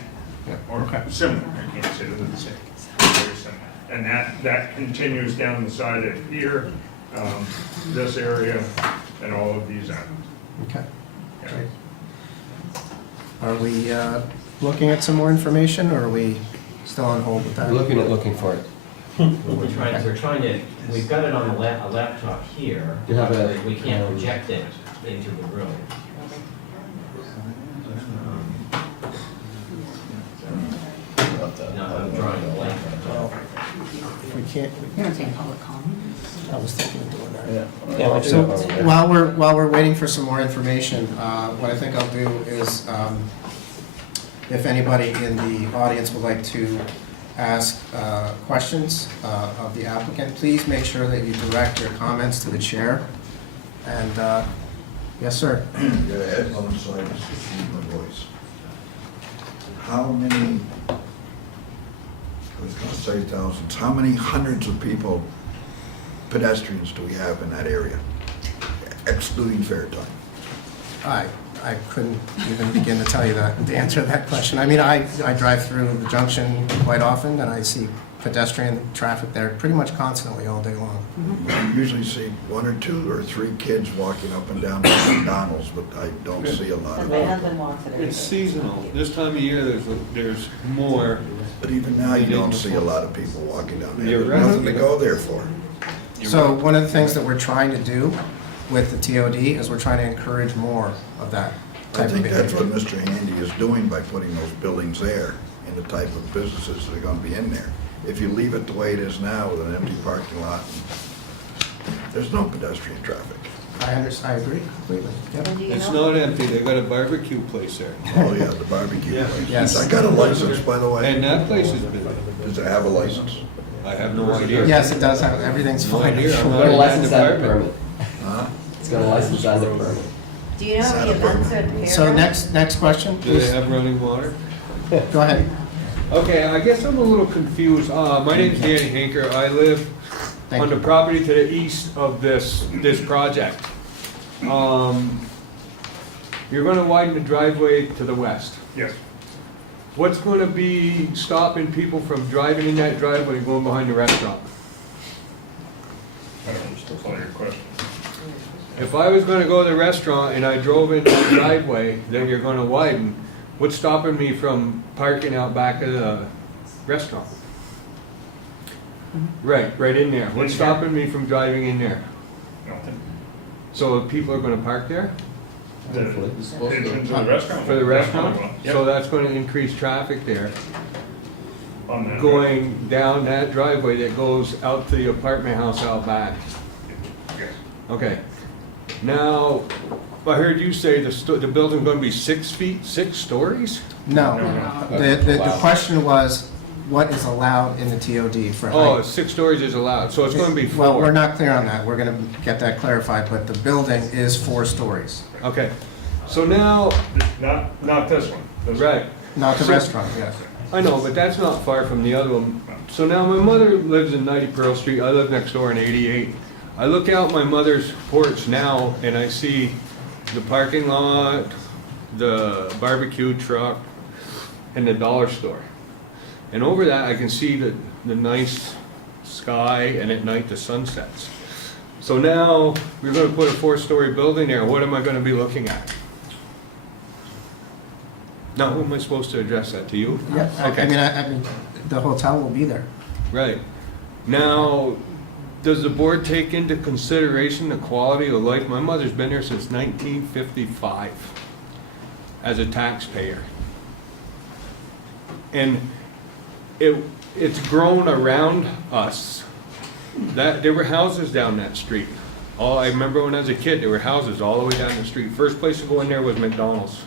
Or Okay. similar, I can't say they're the same, very similar. And that continues down the side of here, this area, and all of these are. Okay. Yeah. Great. Are we looking at some more information, or are we still on hold with that? We're looking for it. We're trying to, we've got it on a laptop here. You have a- We can't project it into the room. No, I'm drawing a blank. Well, if we can't, You're not saying public comment? I was thinking of doing that. Yeah. Yeah, So so, while we're waiting for some more information, what I think I'll do is, if anybody in the audience would like to ask questions of the applicant, please make sure that you direct your comments to the chair. And, yes, sir. Yeah, Ed alongside my voice. How many, I was gonna say thousands, how many hundreds of people, pedestrians do we have in that area, excluding fair time? I couldn't even begin to tell you that, to answer that question. I mean, I drive through the junction quite often, and I see pedestrian traffic there pretty much constantly all day long. I usually see 1 or 2 or 3 kids walking up and down to McDonald's, but I don't see a lot of My them. husband walks it every day. It's seasonal. This time of year, there's more. But even now, you don't see a lot of people walking down there. You're There's right. nothing to go there for. So one of the things that we're trying to do with the TOD is we're trying to encourage more of that I type of think that's what behavior. Mr. Handy is doing by putting those buildings there and the type of businesses that are gonna be in there. If you leave it the way it is now with an empty parking lot, there's no pedestrian traffic. I agree completely. Yep. And do you It's know- not empty. They got a barbecue place there. Oh, yeah, the barbecue Yeah. place. Yes. I got a license, by the way. And that place is busy. Does it have a license? I have no idea. Yes, it does have, everything's No fine. idea. I'm It's not got a in that license and a department. permit. Huh? It's got a license and a permit. Do you know how many Is that a events are at the fair? So next question, Do they please. have running water? Go ahead. Okay, I guess I'm a little confused. My name's Danny Hanker. I live Thank on the you. property to the east of this project. You're gonna widen the driveway to the west. Yes. What's gonna be stopping people from driving in that driveway and going behind the restaurant? I don't understand all your questions. If I was gonna go to the restaurant and I drove in that driveway that you're gonna widen, what's stopping me from parking out back of the restaurant? Right in there. What's stopping me from driving in there? Nothing. So people are gonna park there The entrance to the restaurant. for the restaurant? Yep. So that's gonna increase traffic there, On that. going down that driveway that goes out to the apartment house out back. Yes. Okay. Now, I heard you say the building's gonna be 6 feet, 6 stories? No, No. the Wow. question was, what is allowed in the TOD for Oh, height? 6 stories is allowed, so it's gonna be 4. Well, we're not clear on that, we're gonna get that clarified, but the building is 4 stories, Okay, so now, Not this one. This one. right, not the So- restaurant, yes. I know, but that's not far from the other one. So now my mother lives in 90 Pearl Street, I live next door in 88. I look out my mother's porch now and I see the parking lot, the barbecue truck, and the dollar store. And over that, I can see the nice sky, and at night the sun sets. So now, we're gonna put a 4-story building there, what am I gonna be looking at? Now, who am I supposed to address that, to you? Yeah, Okay. I mean, the hotel will be there. Right. Now, does the board take into consideration the quality of life? My mother's been there since 1955 as a taxpayer. And it's grown around us. There were houses down that street. I remember when I was a kid, there were houses all the way down the street. First place to go in there was McDonald's.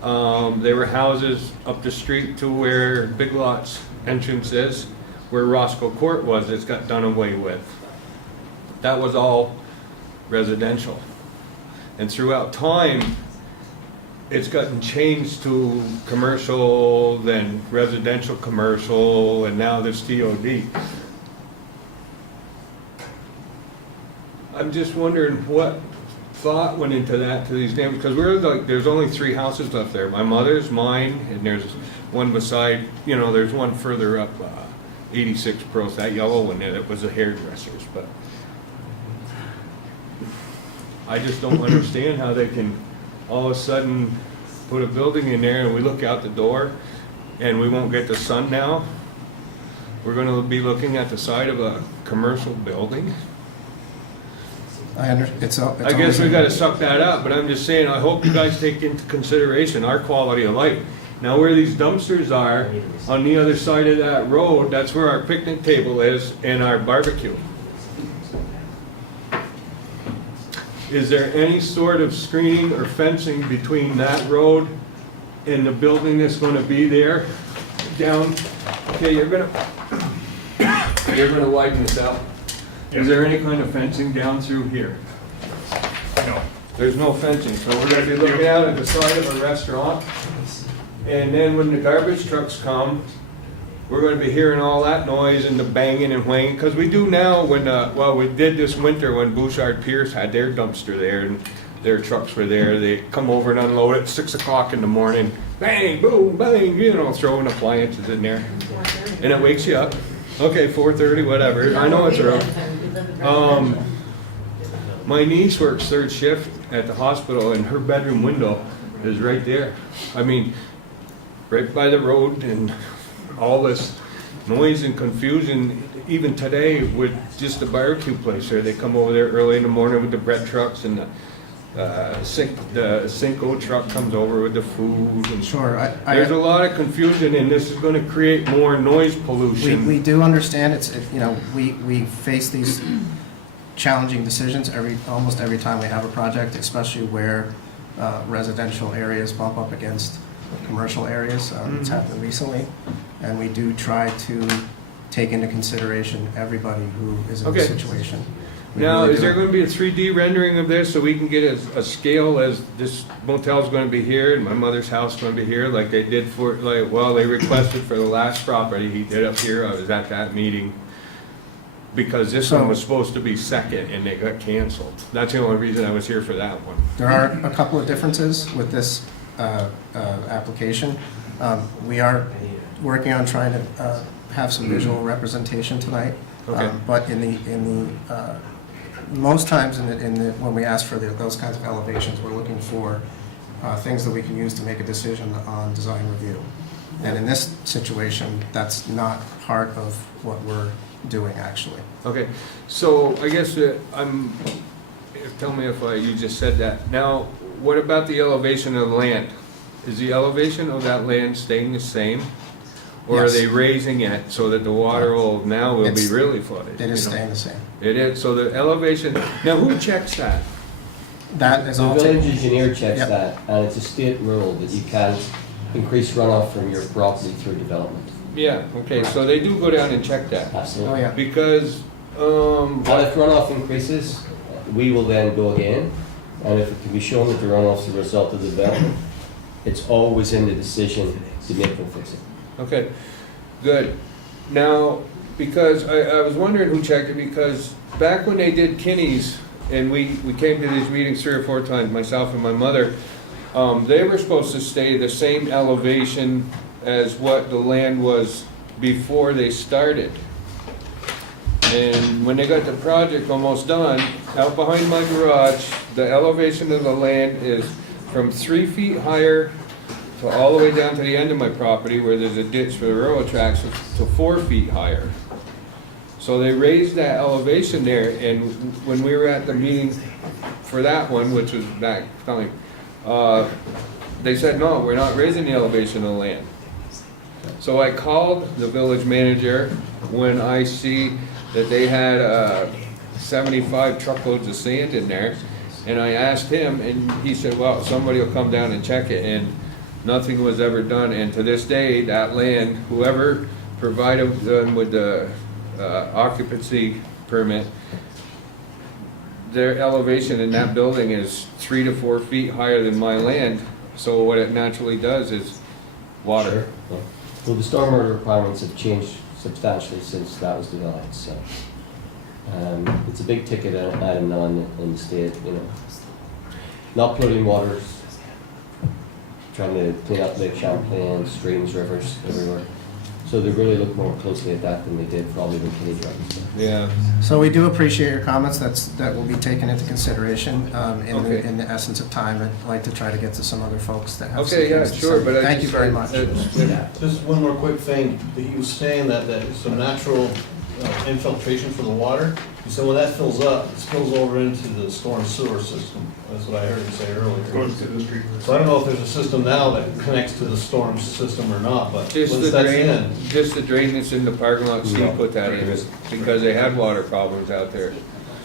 There were houses up the street to where Big Lots entrance is, where Roscoe Court was, it's got done away with. That was all residential. And throughout time, it's gotten changed to commercial, then residential commercial, and now this TOD. I'm just wondering what thought went into that to these neighbors, because we're like, there's only 3 houses left there. My mother's, mine, and there's one beside, there's one further up, 86 Pearl, that yellow one there, that was a hairdresser's, but I just don't understand how they can all of a sudden put a building in there and we look out the door and we won't get the sun now. We're gonna be looking at the side of a commercial building. I guess I guess we gotta suck that up, but I'm just saying, I hope you guys take into consideration our quality of life. Now, where these dumpsters are, on the other side of that road, that's where our picnic table is and our barbecue. Is there any sort of screening or fencing between that road and the building that's gonna be there down? Okay, you're gonna widen this out. Is there any kind of fencing down through here? No. There's no fencing, so we're gonna be looking out at the side of a restaurant. And then when the garbage trucks come, we're gonna be hearing all that noise and the banging and whanging, because we do now when, we did this winter when Bouchard Pierce had their dumpster there and their trucks were there. They come over and unload at 6 o'clock in the morning, bang, boom, bang, throwing appliances in there. And it wakes you up. Okay, 4:30, whatever, I know it's early. My niece works 3rd shift at the hospital and her bedroom window is right there. I mean, right by the road, and all this noise and confusion, even today with just the barbecue place there. They come over there early in the morning with the bread trucks and the Cinco truck comes over with the food. And Sure, there's a lot of confusion and this is gonna create more noise pollution. we do understand, we face these challenging decisions almost every time we have a project, especially where residential areas bump up against commercial areas. It's happened recently, and we do try to take into consideration everybody who is in this Okay. situation. We Now, really is do. there gonna be a 3D rendering of this so we can get a scale as this motel's gonna be here and my mother's house gonna be here, like they did for, they requested for the last property he did up here? I was at that meeting. Because this one was supposed to be second and they got canceled. That's the only reason I was here for that one. There are a couple of differences with this application. We are working on trying to have some visual representation tonight. Okay. But most times when we ask for those kinds of elevations, we're looking for things that we can use to make a decision on design review. And in this situation, that's not part of what we're doing, actually. Okay, so I guess tell me if you just said that. Now, what about the elevation of the land? Is the elevation of that land staying the same? Or are Yes. they raising it so that the water will, now will be It's- really flooded? It is you know? staying the same. It is, so the elevation, now who checks that? That is The all village taken. engineer checks Yep. that, and it's a state rule that you can't increase runoff from your property through development. Yeah, okay, so they do go down and check that, Absolutely. Oh, yeah. because, And if runoff increases, we will then go again, and if it can be shown that the runoff's a result of the development, it's always in the decision to make them fix it. okay, good. Now, because I was wondering who checked it, because back when they did Kinney's, and we came to these meetings 3 or 4 times, myself and my mother, they were supposed to stay the same elevation as what the land was before they started. And when they got the project almost done, out behind my garage, the elevation of the land is from 3 feet higher to all the way down to the end of my property where there's a ditch for the railroad tracks to 4 feet higher. So they raised that elevation there, and when we were at the meeting for that one, which was back time, they said, no, we're not raising the elevation of the land. So I called the village manager when I see that they had 75 truckloads of sand in there, and I asked him, and he said, well, somebody will come down and check it, and nothing was ever done. And to this day, that land, whoever provided them with the occupancy permit, their elevation in that building is 3 to 4 feet higher than my land. So what it naturally does is water. Yeah. Well, the stormwater requirements have changed substantially since that was developed, so. It's a big ticket item now in the state, you know. Not polluting waters, trying to clean up Lake Champlain, streams, rivers, everywhere. So they really look more closely at that than they did probably when Kinney Drive was done. Yeah. So we do appreciate your comments. That will be taken into consideration Okay. in the essence of time. I'd like to try to get to some other folks that have some Okay, yeah, things to sure, say. but I Thank you just- very much. Just one more quick thing, that he was saying that it's a natural infiltration for the water. He said when that fills up, it spills over into the storm sewer system. That's what I heard him say earlier. Goes to the street. So I don't know if there's a system now that connects to the storm system or not, but Just once the that's drain, in. just the drain that's in the parking lot, Steve put that in, because they had water problems out there.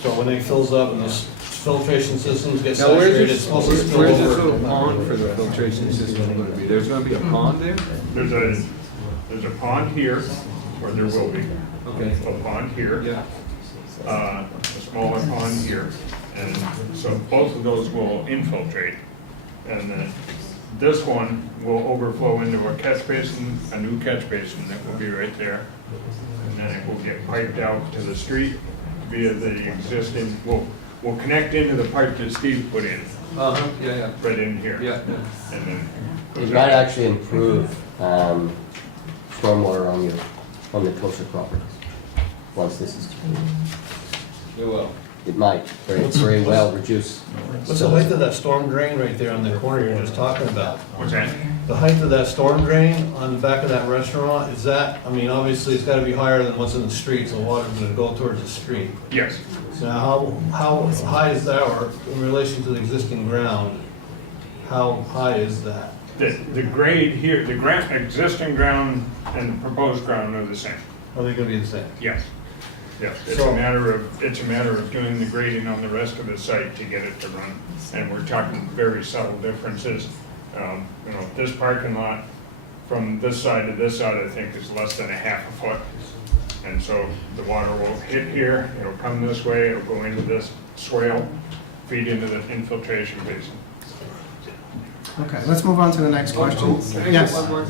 So when it fills up and the filtration systems get Now, where's saturated, it's this, supposed to spill where's this over. little pond for the filtration system gonna be? There's gonna be a pond there? There's a pond here, where there will be. Okay. A pond here. Yeah. A smaller pond here, and so both of those will infiltrate. And then this one will overflow into a catch basin, a new catch basin that will be right there. And then it will get piped out to the street via the existing, will connect into the pipe that Steve put in, Uh-huh, yeah, right in here. yeah. And then. It might actually improve stormwater on the coastal properties, once this is completed. It will. It might very well reduce. What's the height of that storm drain right there on the corner you're just talking about? What's that? The height of that storm drain on the back of that restaurant, is that, I mean, obviously it's gotta be higher than what's in the street, so water's gonna go towards the street. Yes. Now, how high is that, or in relation to the existing ground, how high is that? The grade here, the existing ground and the proposed ground are the same. Are they gonna be the same? Yes. Yes, it's So- a matter of doing the grading on the rest of the site to get it to run. And we're talking very subtle differences. You know, this parking lot from this side to this side, I think, is less than a half a foot. And so the water will hit here, it'll come this way, it'll go into this swale, feed into the infiltration basin. Okay, let's move on to the next question. Can I get Yes. one more?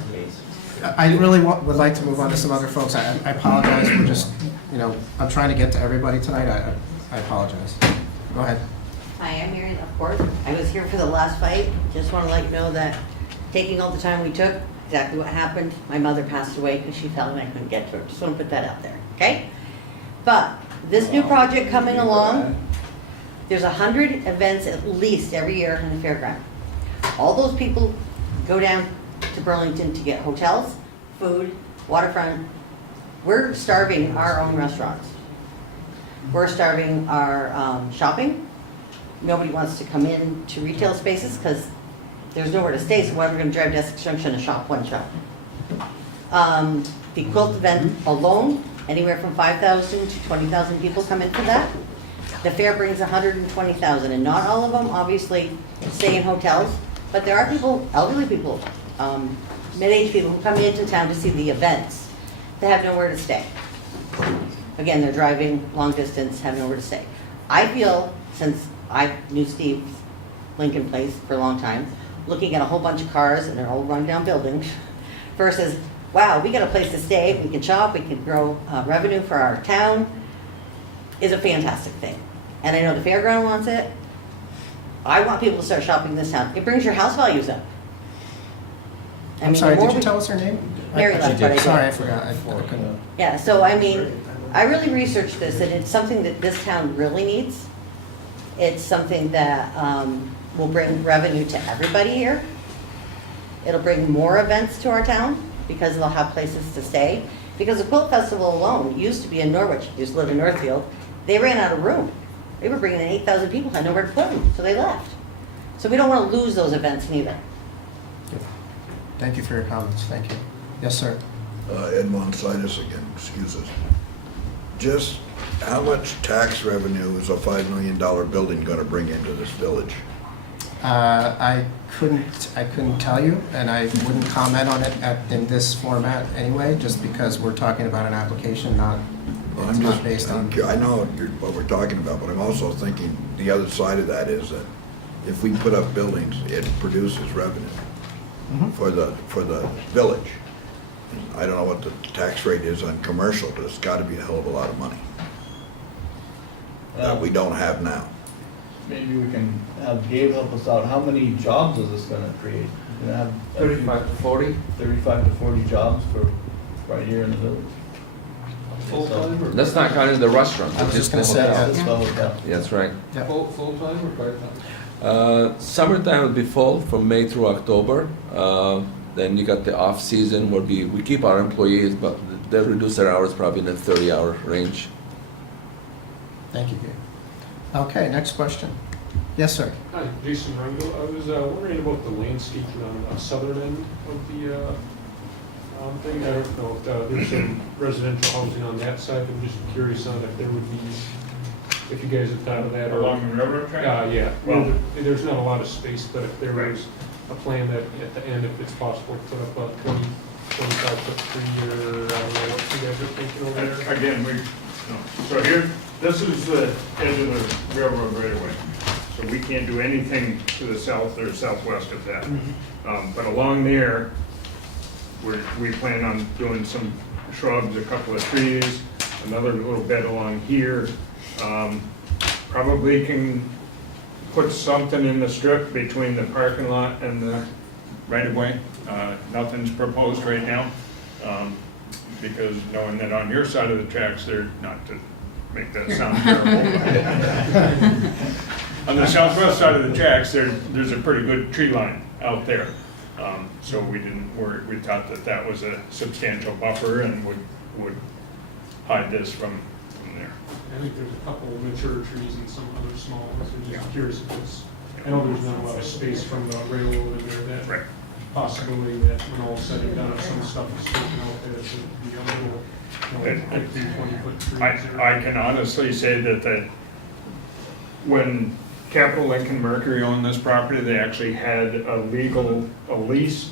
I really would like to move on to some other folks. I apologize for just, I'm trying to get to everybody tonight. I apologize. Go ahead. Hi, I'm Mary Laporte. I was here for the last fight. Just want to let you know that taking all the time we took, exactly what happened. My mother passed away because she fell and I couldn't get to her. Just want to put that out there, okay? But this new project coming along, there's 100 events at least every year in the fairground. All those people go down to Burlington to get hotels, food, waterfront. We're starving our own restaurants. We're starving our shopping. Nobody wants to come in to retail spaces because there's nowhere to stay, so why are we gonna drive to Essex Junction to shop one shop? The quilt event alone, anywhere from 5,000 to 20,000 people come in for that. The fair brings 120,000, and not all of them obviously stay in hotels, but there are people, elderly people, mid-aged people who come into town to see the events. They have nowhere to stay. Again, they're driving long distance, have nowhere to stay. I feel, since I knew Steve's Lincoln Place for a long time, looking at a whole bunch of cars in an old rundown building versus, wow, we got a place to stay, we can shop, we can grow revenue for our town, is a fantastic thing. And I know the fairground wants it. I want people to start shopping this town. It brings your house values up. I I'm mean, sorry, the more did you we- tell us her name? Mary left, but I did. Sorry, I forgot. I couldn't. Yeah, so I mean, I really researched this, and it's something that this town really needs. It's something that will bring revenue to everybody here. It'll bring more events to our town because they'll have places to stay. Because the Quilt Festival alone used to be in Norwich, used to live in Northfield. They ran out of room. They were bringing in 8,000 people, had nowhere to put them, so they left. So we don't want to lose those events neither. Thank you for your comments. Thank you. Yes, sir. Ed Monsitis again, excuse us. Just how much tax revenue is a $5 million building gonna bring into this village? I couldn't tell you, and I wouldn't comment on it in this format anyway, just because we're talking about an application, not, Well, it's not based on. I know what we're talking about, but I'm also thinking the other side of that is that if we put up buildings, it produces revenue Mhm. for the village. I don't know what the tax rate is on commercial, but it's gotta be a hell of a lot of money that we don't have now. Maybe we can have Gabe help us out. How many jobs is this gonna create? We're gonna have 35 to 40? 35 to 40 jobs for right here in the village. Full-time That's not counting the restaurant. I was just gonna say, That's the hotel. Yeah, that's right. Yeah. Full-time or part-time? Summertime will be full from May through October. Then you got the off season where we keep our employees, but they reduce their hours probably in the 30-hour range. Thank you, Gabe. Okay, next question. Yes, sir. Hi, Jason Rangel. I was wondering about the landscaping on the southern end of the thing. I don't know if there's some residential housing on that side. I'm just curious on if there would be, if you guys have thought of that. Or Along the railroad track? Yeah. Well- There's not a lot of space, but if there was a plan that at the end, if it's possible, to put up a 25-foot tree, or I don't know what you guys are thinking over there. Again, so here, this is the edge of the railroad right away. So we can't do anything to the south or southwest of that. But along there, we plan on doing some shrubs, a couple of trees, another little bed along here. Probably can put something in the strip between the parking lot and the right of way. Nothing's proposed right now, because knowing that on your side of the tracks, they're not to make that sound terrible. On the southwest side of the tracks, there's a pretty good tree line out there. So we didn't worry, we thought that that was a substantial buffer and would hide this from there. I think there's a couple of mature trees and some other small ones. I'm just curious if it's, I know there's not a lot of space from the railroad in there, that Right. possibility that when all said and done, if some stuff is taken out there, it would be a little, 20-foot trees. I can honestly say that when Capital Lincoln Mercury owned this property, they actually had a lease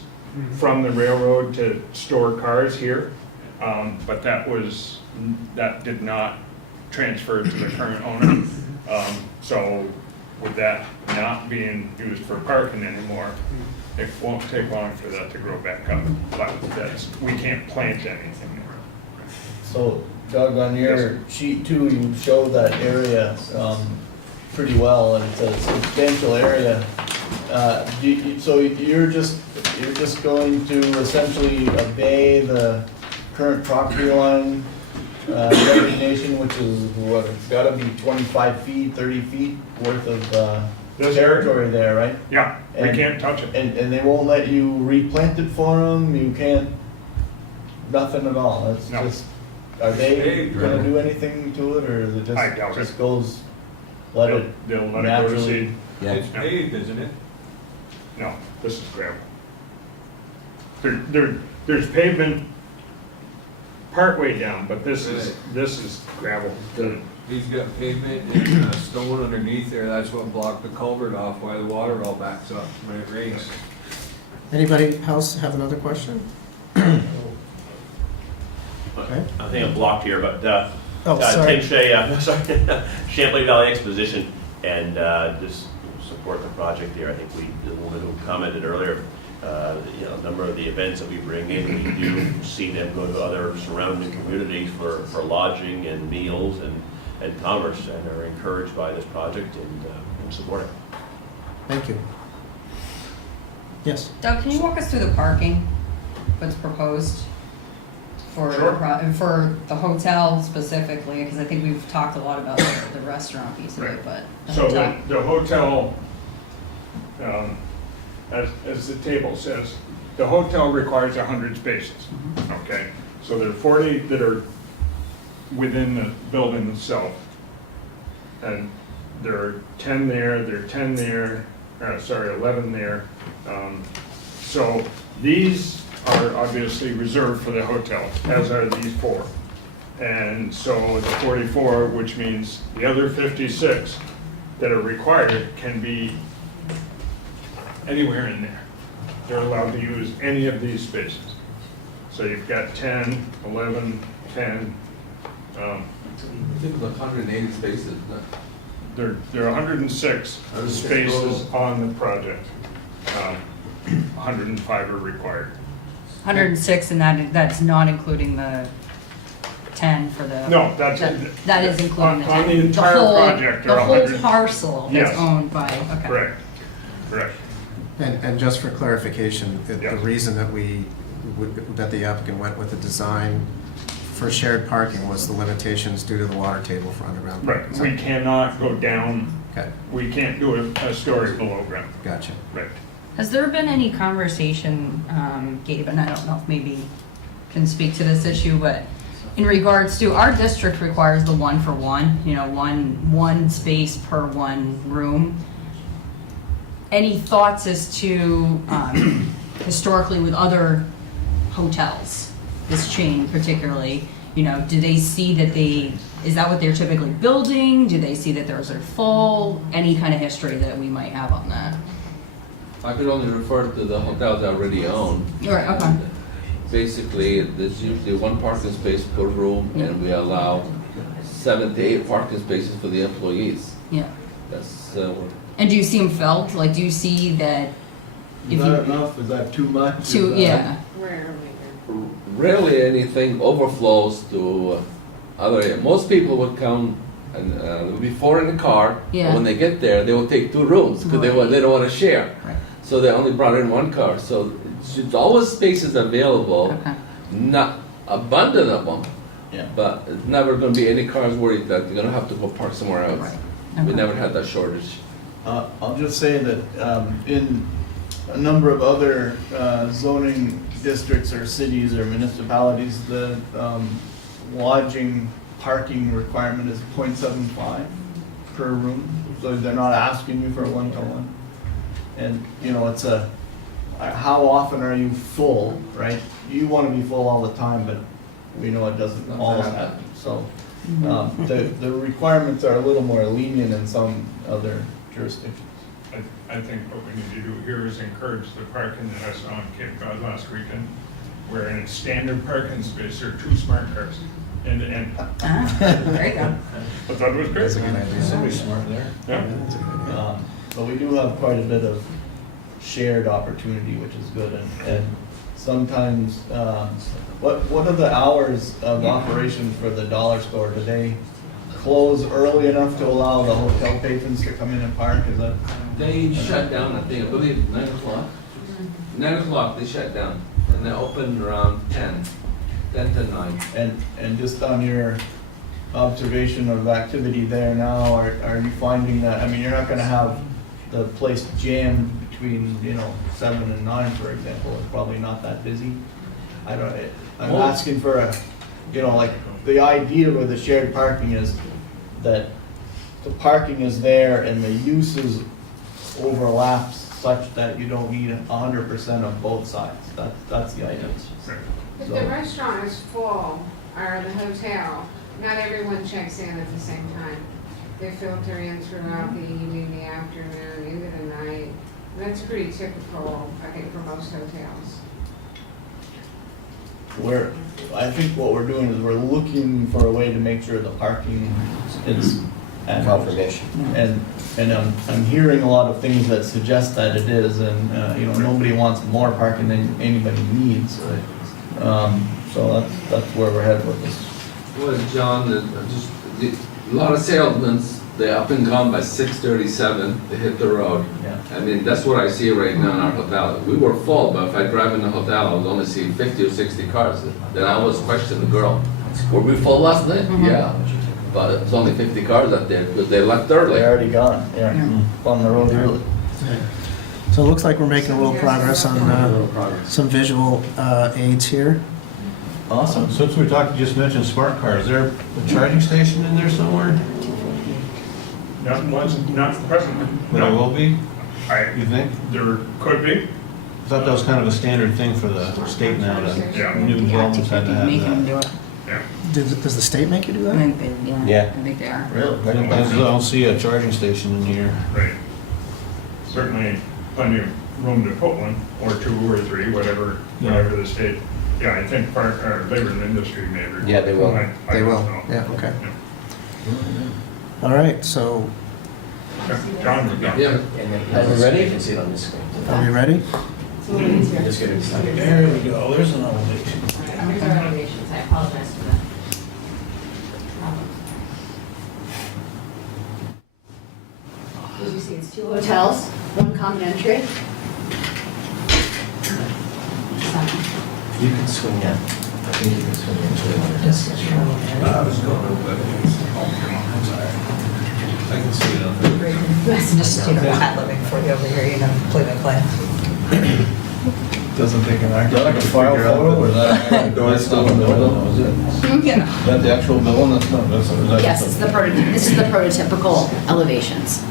from the railroad to store cars here. But that did not transfer to the current owner. So with that not being used for parking anymore, it won't take long for that to grow back up. But we can't plant anything there. So Doug, on your sheet two, you show that area pretty well, and it's a substantial area. So you're just going to essentially obey the current property line designation, which is what, it's gotta be 25 feet, 30 feet worth of territory there, right? Yeah, we And- can't touch it. And they won't let you replant it for them, you can't, nothing at all, it's No. just, are they gonna do anything to it, or is it I doubt just it. goes, let it They'll let it go to naturally? seed. Yeah. It's paved, isn't it? No, this is gravel. There's pavement partway down, but this is gravel. He's got pavement and stone underneath there, that's what blocked the culvert off, why the water all backs up when it rains. Anybody else have another question? Okay. I think I'm blocked here, but Sorry. Tim Shea, sorry, Champlain Valley Exposition, and just support the project here. I think the woman who commented earlier, a number of the events that we bring in, we do see them go to other surrounding communities for lodging and meals and commerce, and are encouraged by this project and support it. Thank you. Yes. Doug, can you walk us through the parking, what's proposed for, Sure. For the hotel specifically? Because I think we've talked a lot about the restaurant piece of it, Right. but the So hotel. the hotel, as the table says, the hotel requires 100 spaces, okay? So there are 40 that are within the building itself. And there are 10 there, there are 10 there, 11 there. So these are obviously reserved for the hotel, as are these 4. And so the 44, which means the other 56 that are required can be anywhere in there. They're allowed to use any of these spaces. So you've got 10, 11, 10. I think it's 180 spaces. There are 106 spaces on the project. 105 are required. 106, and that's not including the 10 for the. No, that's. That is including the 10. On the entire project, there The are whole 100. parcel that's Yes. owned by, okay. Correct. And just for clarification, the Yeah. reason that the applicant went with the design for shared parking was the limitations due to the water table for underground Right, parking. we cannot go down, Okay, we can't do a story below ground. gotcha. Right. Has there been any conversation, Gabe, and I don't know if maybe you can speak to this issue, but in regards to, our district requires the 1 for 1, one space per one room. Any thoughts as to, historically with other hotels, this chain particularly, do they see that is that what they're typically building? Do they see that those are full? Any kind of history that we might have on that? I could only refer to the hotels I already own. Right, okay. Basically, there's usually 1 parking space per room, and we allow 7 to 8 parking spaces for the employees. Yeah. That's And do you see them filled? Like, do you see that? Is that enough? Is that too much? Too, yeah. rarely anything overflows to other. Most people would come and there would be 4 in the car. Yeah. And when they get there, they will take 2 rooms because they don't want to share. Right. So they only brought in 1 car. So it's always spaces available. Okay. Not abundant of them. Yeah. But it's never going to be any cars worried that they're going to have to go park somewhere else. Right. We Okay. never had that shortage. I'll just say that in a number of other zoning districts or cities or municipalities, the lodging parking requirement is 0.75 per room. So they're not asking you for a 1-to-1. And, it's how often are you full, right? You want to be full all the time, but we know it doesn't always happen. So the requirements are a little more lenient in some other jurisdictions. I think what we need to do here is encourage the parking that I saw on Cape Cod last weekend, where in a standard parking space, there are 2 smart cars end to end. There you go. I thought it was great. That's a good idea. Somebody's smart there. Yeah. That's a good idea. But we do have quite a bit of shared opportunity, which is good, and sometimes, what are the hours of operation for the dollar store? Do they close early enough to allow the hotel patrons to come in and park? Is that? They shut down, I believe 9 o'clock. 9 o'clock they shut down, and they open around 10 to 9. And just on your observation of activity there now, are you finding that, you're not gonna have the place jammed between, 7 and 9, for example, it's probably not that busy? I'm asking for like, the idea with the shared parking is that the parking is there and the uses overlaps such that you don't need 100% of both sides. That's the idea. Right. If the restaurant is full are the hotel. Not everyone checks in at the same time. They filter in throughout the evening, the afternoon, into the night. That's pretty typical, I think, for most hotels. I think what we're doing is we're looking for a way to make sure the parking is adequate. Confirmation. And I'm hearing a lot of things that suggest that it is, and, you know, nobody wants more parking than anybody needs. So that's where we're headed with this. Well, John, a lot of salesmen, they up and come by 6:37, they hit the road. Yeah. I mean, that's what I see right now in our hotel. We were full, but if I drive in the hotel, I was only seeing 50 or 60 cars. Then I always question the girl, were we full last night? Yeah, but it was only 50 cars out there because they left early. They're already gone, yeah, on the road early. So it looks like we're making a little progress on some visual aids here. Awesome. Since we talked, you just mentioned smart cars, is there a charging station in there somewhere? Not presently. There will be, I, you think? there could be. I thought that was kind of a standard thing for the state now, that Yeah. new developments had to Make them have do that. it. Yeah. Does the state make you do I that? think they, Yeah. I think they are. Really? I don't see a charging station in here. Right. Certainly plenty of room to put one, or two or three, whatever the state. Yeah, I think labor and industry maybe. Yeah, they will. I They don't will, know. yeah, okay. All right, so John would know. Yeah. Are we ready? You can see it on the screen. are we ready? Just get it. There we go, there's an elevation. Here's our elevations, I apologize for that. As you see, it's two Hotels, one common entry. You can swing in. I think you can swing into the other desk. I was going over I'm sorry. I can see it on there. Just take a hat living for you over here, you know, play by play. Doesn't take an architect. Like a file photo, or is that? That's not a building, is it? Yeah. Is that the actual building? That's not, that's. is that Yes, just it's this is the prototypical elevations.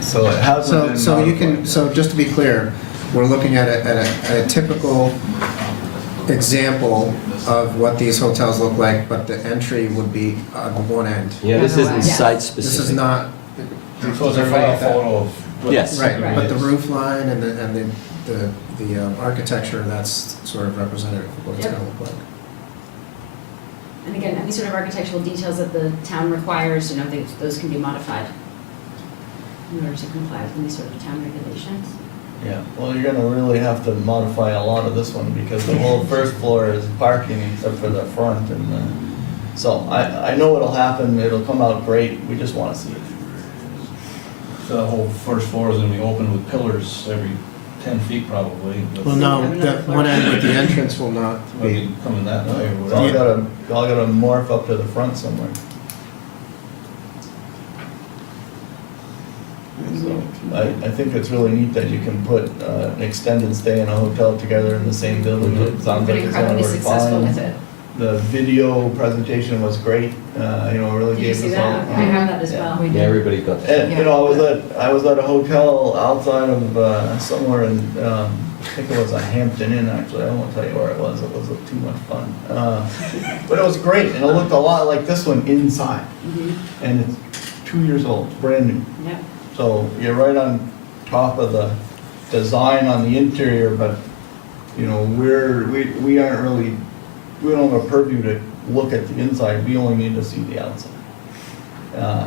So it hasn't been. So you can, modified. so just to be clear, we're looking at a typical example of what these hotels look like, but the entry would be on one end. Yeah, this isn't Yes. site This specific. is not. So it's a file photo of. Yes. Right, Right. but the roof line and the architecture, that's sort of representative of what it's Yep. gonna look like. And again, any sort of architectural details that the town requires, you know, those can be modified in order to comply with any sort of town regulations. Yeah, well, you're gonna really have to modify a lot of this one because the whole first floor is parking except for the front and so I know it'll happen, it'll come out great, we just wanna see it. So the whole first floor is gonna be open with pillars every 10 feet probably. but- Well, no, that one end with the entrance will not Will be. be coming that way or It's all whatever. gotta morph up to the front somewhere. So I think it's really neat that you can put an extended stay in a hotel together in the same building. It sounds Been like it's gonna incredibly work successful with fine. it. The video presentation was great, you know, really Did you gave see us all. that? I have that as Yeah. well. Yeah, everybody got that. And, you know, I was at a hotel outside of, somewhere in, I think it was a Hampton Inn, actually, I won't tell you where it was too much fun. But it was great, and it looked a lot like this one inside, Mhm. and it's 2 years old, it's brand new. Yep. So you're right on top of the design on the interior, but, you know, we aren't really, we don't have a purview to look at the inside, we only need to see the outside.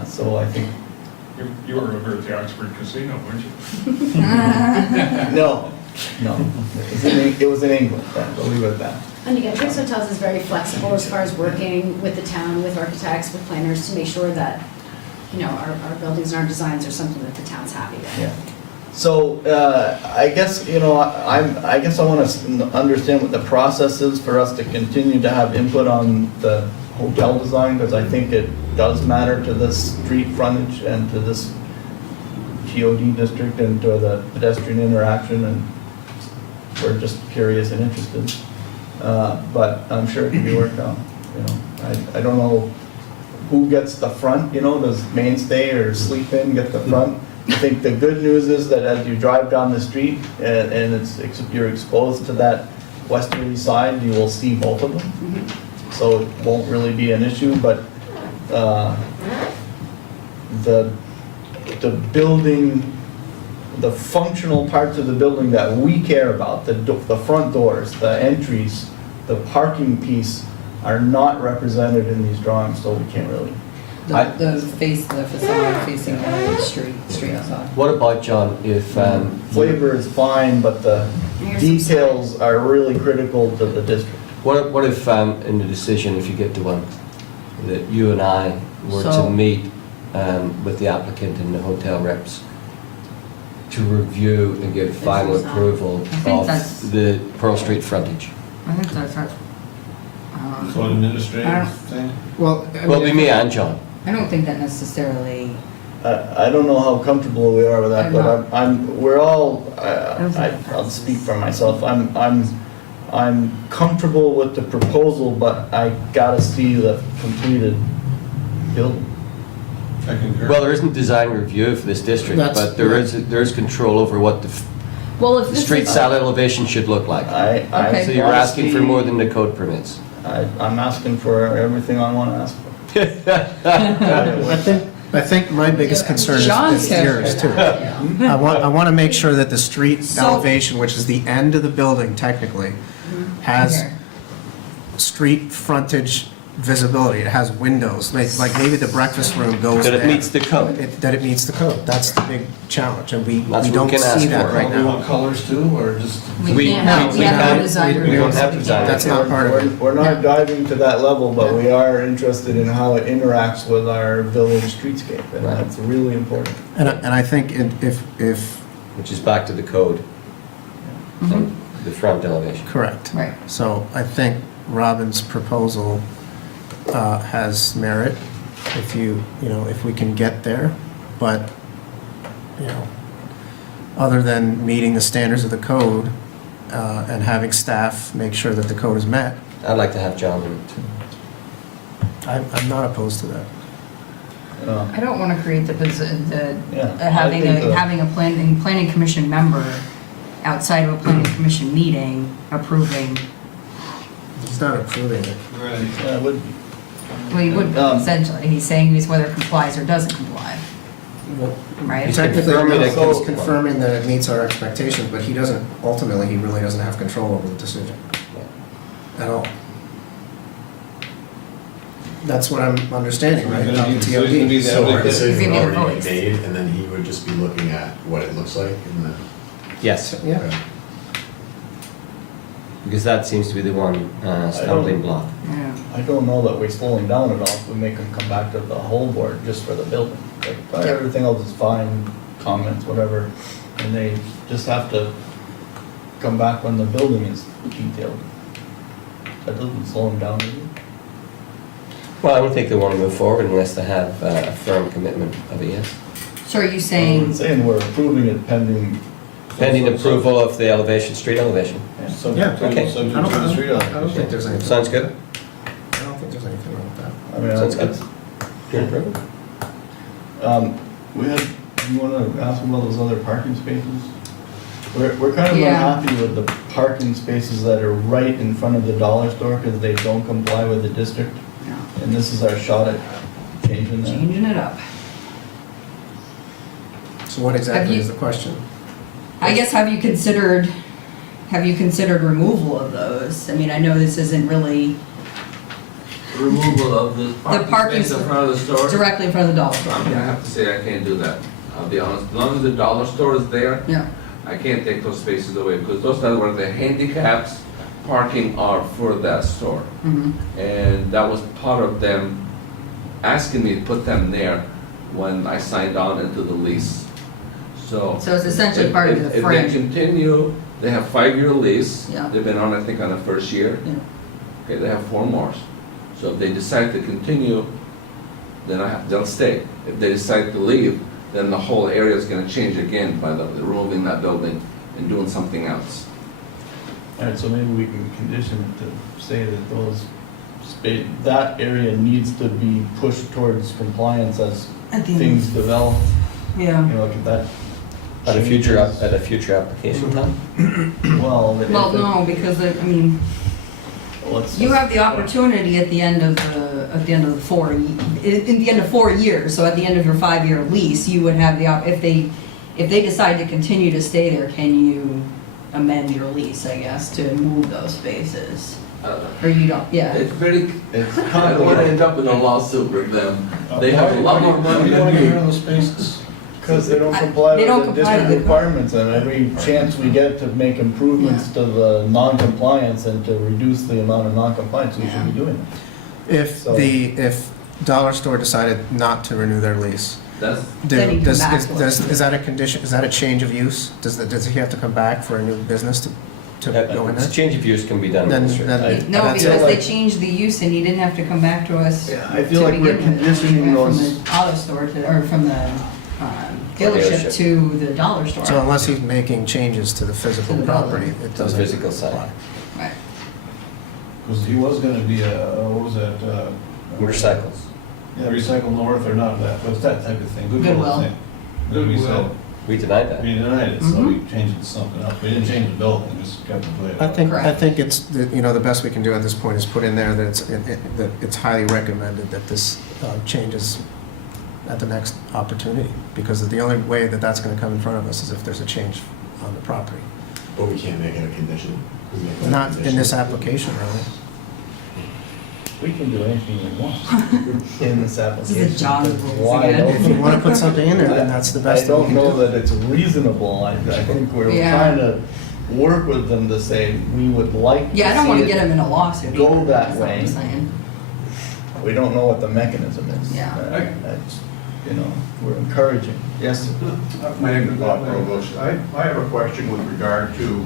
So I think, You were over at the Oxford Casino, weren't you? no, it was in England, we'll leave it at that. And again, Trix Hotels is very flexible as far as working with the town, with architects, with planners to make sure that, you know, our buildings and our designs are something that the town's happy with. Yeah. So, I guess, you know, I guess I want to understand what the process is for us to continue to have input on the hotel design, because I think it does matter to this street frontage and to this TOD district and to the pedestrian interaction, and we're just curious and interested. But I'm sure it can be worked out, you know. I don't know who gets the front, you know, does Mainstay or Sleep Inn get the front? I think the good news is that as you drive down the street and you're exposed to that westerly side, you will see both of them. so it won't really be an issue, but, the building, the functional parts of the building that we care about, the front doors, the entries, the parking piece are not represented in these drawings, so we can't really. The facade facing the street outside. What about, John, if, Flavor is fine, but the details are really critical to the district. what if, in the decision, if you get to one, that you and I were to So- meet with the applicant and the hotel reps to review and give final approval I think that's- of the Pearl Street frontage? I think that's, So an administrative thing? Well, I Well, mean, it'll be me and John. I don't think that necessarily, I don't know how comfortable we are with that, I'm but not. we're all, don't think I'll speak for myself, I'm comfortable with the proposal, but I gotta see the completed building. I concur. Well, there isn't design review for this district, That's- but there is control over what the well, if this street is, side elevation should look like. Okay. So you're asking for more than the code permits. I'm asking for everything I wanna ask for. I think my biggest concern John's is yours too. I want to make sure that the street So- elevation, which is the end of the building technically, has Okay. street frontage visibility. It has windows, like maybe the breakfast room goes That there. it meets the code. That it meets the code. That's the big challenge, and we That's what we don't can ask see that for. right Do we now. want colors too, or just? we can't have, we have no design we review. don't have design. That's not part of it. We're not diving to that level, but we are interested in how it interacts with our village streetscape, and that's really important. And I think if, Which is back to the code, and the front elevation. correct. Right. So I think Robin's proposal has merit if if we can get there, but, other than meeting the standards of the code and having staff make sure that the code is met, I'd like to have John in it too. I'm not opposed to that. I don't want to create Yeah, I having think the- having a planning commission member outside of a planning commission meeting approving, He's not approving it. Right. Yeah, it would be. well, he would essentially, he's saying he's whether it complies or doesn't comply, right? He's Technically, confirming it he's goes- confirming that it meets our expectations, but he doesn't, ultimately, he really doesn't have control over the decision at all. That's what I'm understanding, right? About the So he's gonna be TOD. the So our applicant. decision He's gonna be the already voice. made, and then he would just be looking at what it looks like and then. Yes, Yeah. because that seems to be the one stumbling block. Yeah. I don't know that we slow them down at all if we make them come back to the whole board just for the building. Like, everything else is fine, comments, whatever, and they just have to come back when the building is detailed. That doesn't slow them down, does it? Well, I don't think they want to move forward unless they have a firm commitment of a yes. So are you I'm saying, saying we're approving it pending. Pending approval of the elevation, street elevation. Subject to, okay. subject I to the don't, street I don't think elevation. there's anything. Sounds good? I don't think there's anything wrong with that. I mean, Sounds good. that's, You're in approval? we had, you wanna ask about those other parking spaces? We're kind of Yeah. unhappy with the parking spaces that are right in front of the dollar store, cause they don't comply with the district. no, And this is our shot at changing that. changing it up? So what exactly you- is the question? I guess, have you considered removal of those? I mean, I know this isn't really Removal of the parking space in front of the store? directly in front of the dollar I store. mean, I have to say I can't do that. I'll be honest. As long as the dollar store is there, Yeah, I can't take those spaces away because those are where the handicaps parking are for that store. mhm. And that was part of them asking me to put them there when I signed on into the lease. So. So it's essentially part of the If frame. they continue, they have 5-year lease. Yeah. They've been on, I think, on the first year. Yeah. Okay, they have 4 more. So if they decide to continue, then they'll stay. If they decide to leave, then the whole area is gonna change again by the removing that building and doing something else. Alright, so maybe we can condition it to say that those that area needs to be pushed towards compliance as At the end. things develop, Yeah. look at that. At a future, changes. application time? Well, Well, no, because I mean, Well, You have the opportunity at the end of the end of the 4 years, so at the end of your 5-year lease, you would have if they decide to continue to stay there, can you amend your lease, I guess, to move those spaces? Or you don't, yeah. It's very, It's I don't wanna end up in a lawsuit with them. They have a lot more money than me. those spaces? Because they don't comply They don't with the comply to district the code. requirements, and every chance we get to make improvements to the non-compliance and to reduce the amount of non-compliance, we should be doing it. If Dollar Store decided not to renew their lease, That's, Then you come back to us. is that a condition, is that a change of use? Does he have to come back for a new business to go in there? Change of use can be done. Then- with this, right? then- No, that's because it. they changed the use and you didn't have to come back to us. Yeah, I feel to like we're begin with. conditioning You went those- From the auto store to, or from the dealership Dealership. to the dollar store. So unless he's making changes to the physical To the building. property, it To the doesn't. physical side. apply. Right. Because he was gonna be what was that? Motorcycles. Yeah, Recycle North or not that, what's that type of thing? Goodwill. Thing. Then we said, We denied that. we denied it, so we changed it to something else. We didn't change the building, just kept it the way it was. I Correct. think it's, the best we can do at this point is put in there that that it's highly recommended that this changes at the next opportunity, because the only way that that's gonna come in front of us is if there's a change on the property. But we can't make it a condition. We make it a Not in condition. this application, really. We can do anything we want in this application. This is John rules Why again. don't If you wanna put something in there, then that's the best I that we don't can know do. that it's reasonable. I think we're Yeah. trying to work with them to say, we would like to Yeah, I don't see wanna it get them in a lawsuit go either, that that's what I'm way. saying. We don't know what the mechanism is. Yeah. That's, we're encouraging. Yes? My name is Bob Provost. I have a question with regard to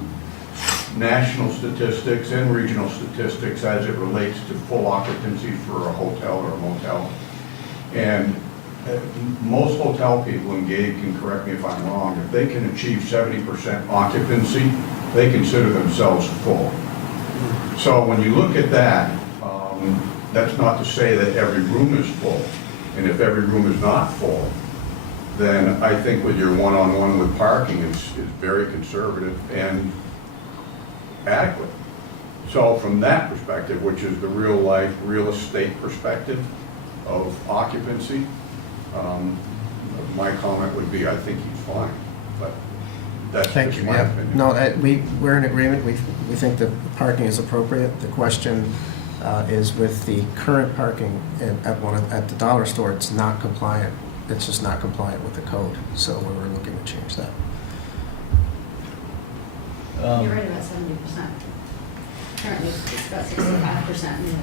national statistics and regional statistics as it relates to full occupancy for a hotel or a motel. And most hotel people, and Gabe can correct me if I'm wrong, if they can achieve 70% occupancy, they consider themselves full. So when you look at that, that's not to say that every room is full. And if every room is not full, then I think with your one-on-one with parking is very conservative and adequate. So from that perspective, which is the real life, real estate perspective of occupancy, my comment would be, I think he's fine, but that's Thank just you, my yeah. opinion. No, we're in agreement. We think that parking is appropriate. The question is with the current parking at the dollar store, it's not compliant. It's just not compliant with the code, so we're looking to change that. You're right about 70%. Currently, it's about 65% in the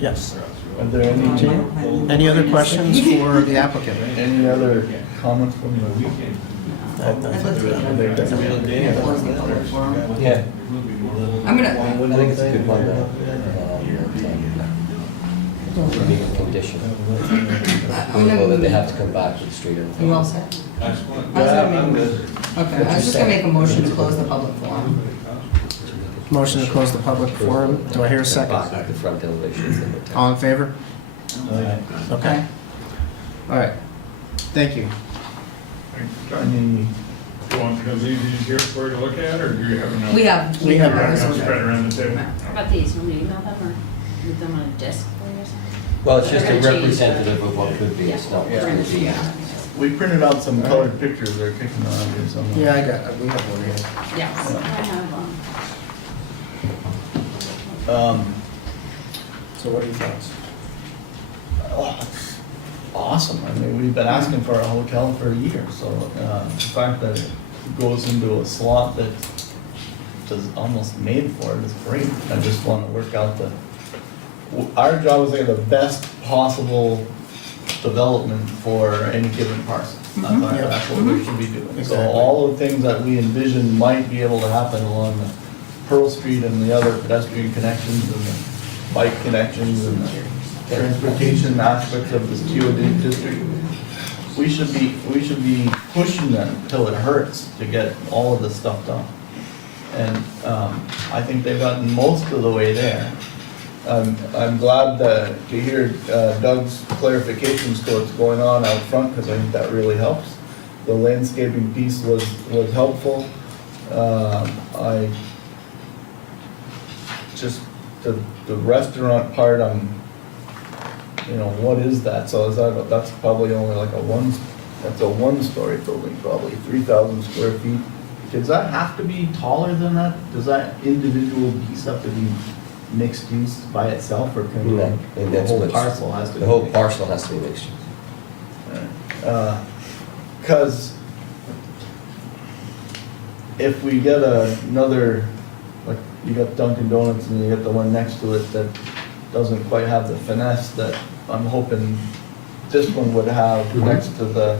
Yes. Are there Any other questions for the applicant? Any other comments from the Yeah. I'm gonna, I think it's a good one, being a condition. Approval that they have to come back to the street. you all set? Okay, I was just gonna make a motion to close the public forum. Motion to close the public forum. Do I hear a second? Back the front elevations. All in favor? Okay. All right. Thank you. Any Do you want to leave these here for you to look at, or do you have enough? We have. We have Enough ours. spread around the table? How about these? You want me to email them or leave them on a disk for you or something? Well, it's just a They're gonna change, representative of what could be, it's not what We're could gonna be. yeah. We printed out some colored pictures, they're kicking around here somewhere. Yeah, we have one here. Yes, I have one. So what are your thoughts? Oh, it's awesome. I mean, we've been asking for a hotel for a year, so the fact that it goes into a slot that is almost made for it is great. I just want to work out our job is to get the best possible development for any given parcel. That's what we should be doing. So Exactly. all the things that we envision might be able to happen along the Pearl Street and the other pedestrian connections and the bike connections and the transportation aspects of this TOD district, we should be pushing them till it hurts to get all of this stuff done. And I think they've gotten most of the way there. I'm glad to hear Doug's clarifications to what's going on out front, because I think that really helps. The landscaping piece was helpful. just the restaurant part, you know, what is that? So is that's probably only like that's a one-story building, probably 3,000 square feet. Does that have to be taller than that? Does that individual piece have to be mixed use by itself, or can No, and the that's whole what's- parcel has to be? The whole mixed? parcel has to be mixed use. Because if we get another, like, you got Dunkin' Donuts and you get the one next to it that doesn't quite have the finesse that I'm hoping this one would have next to the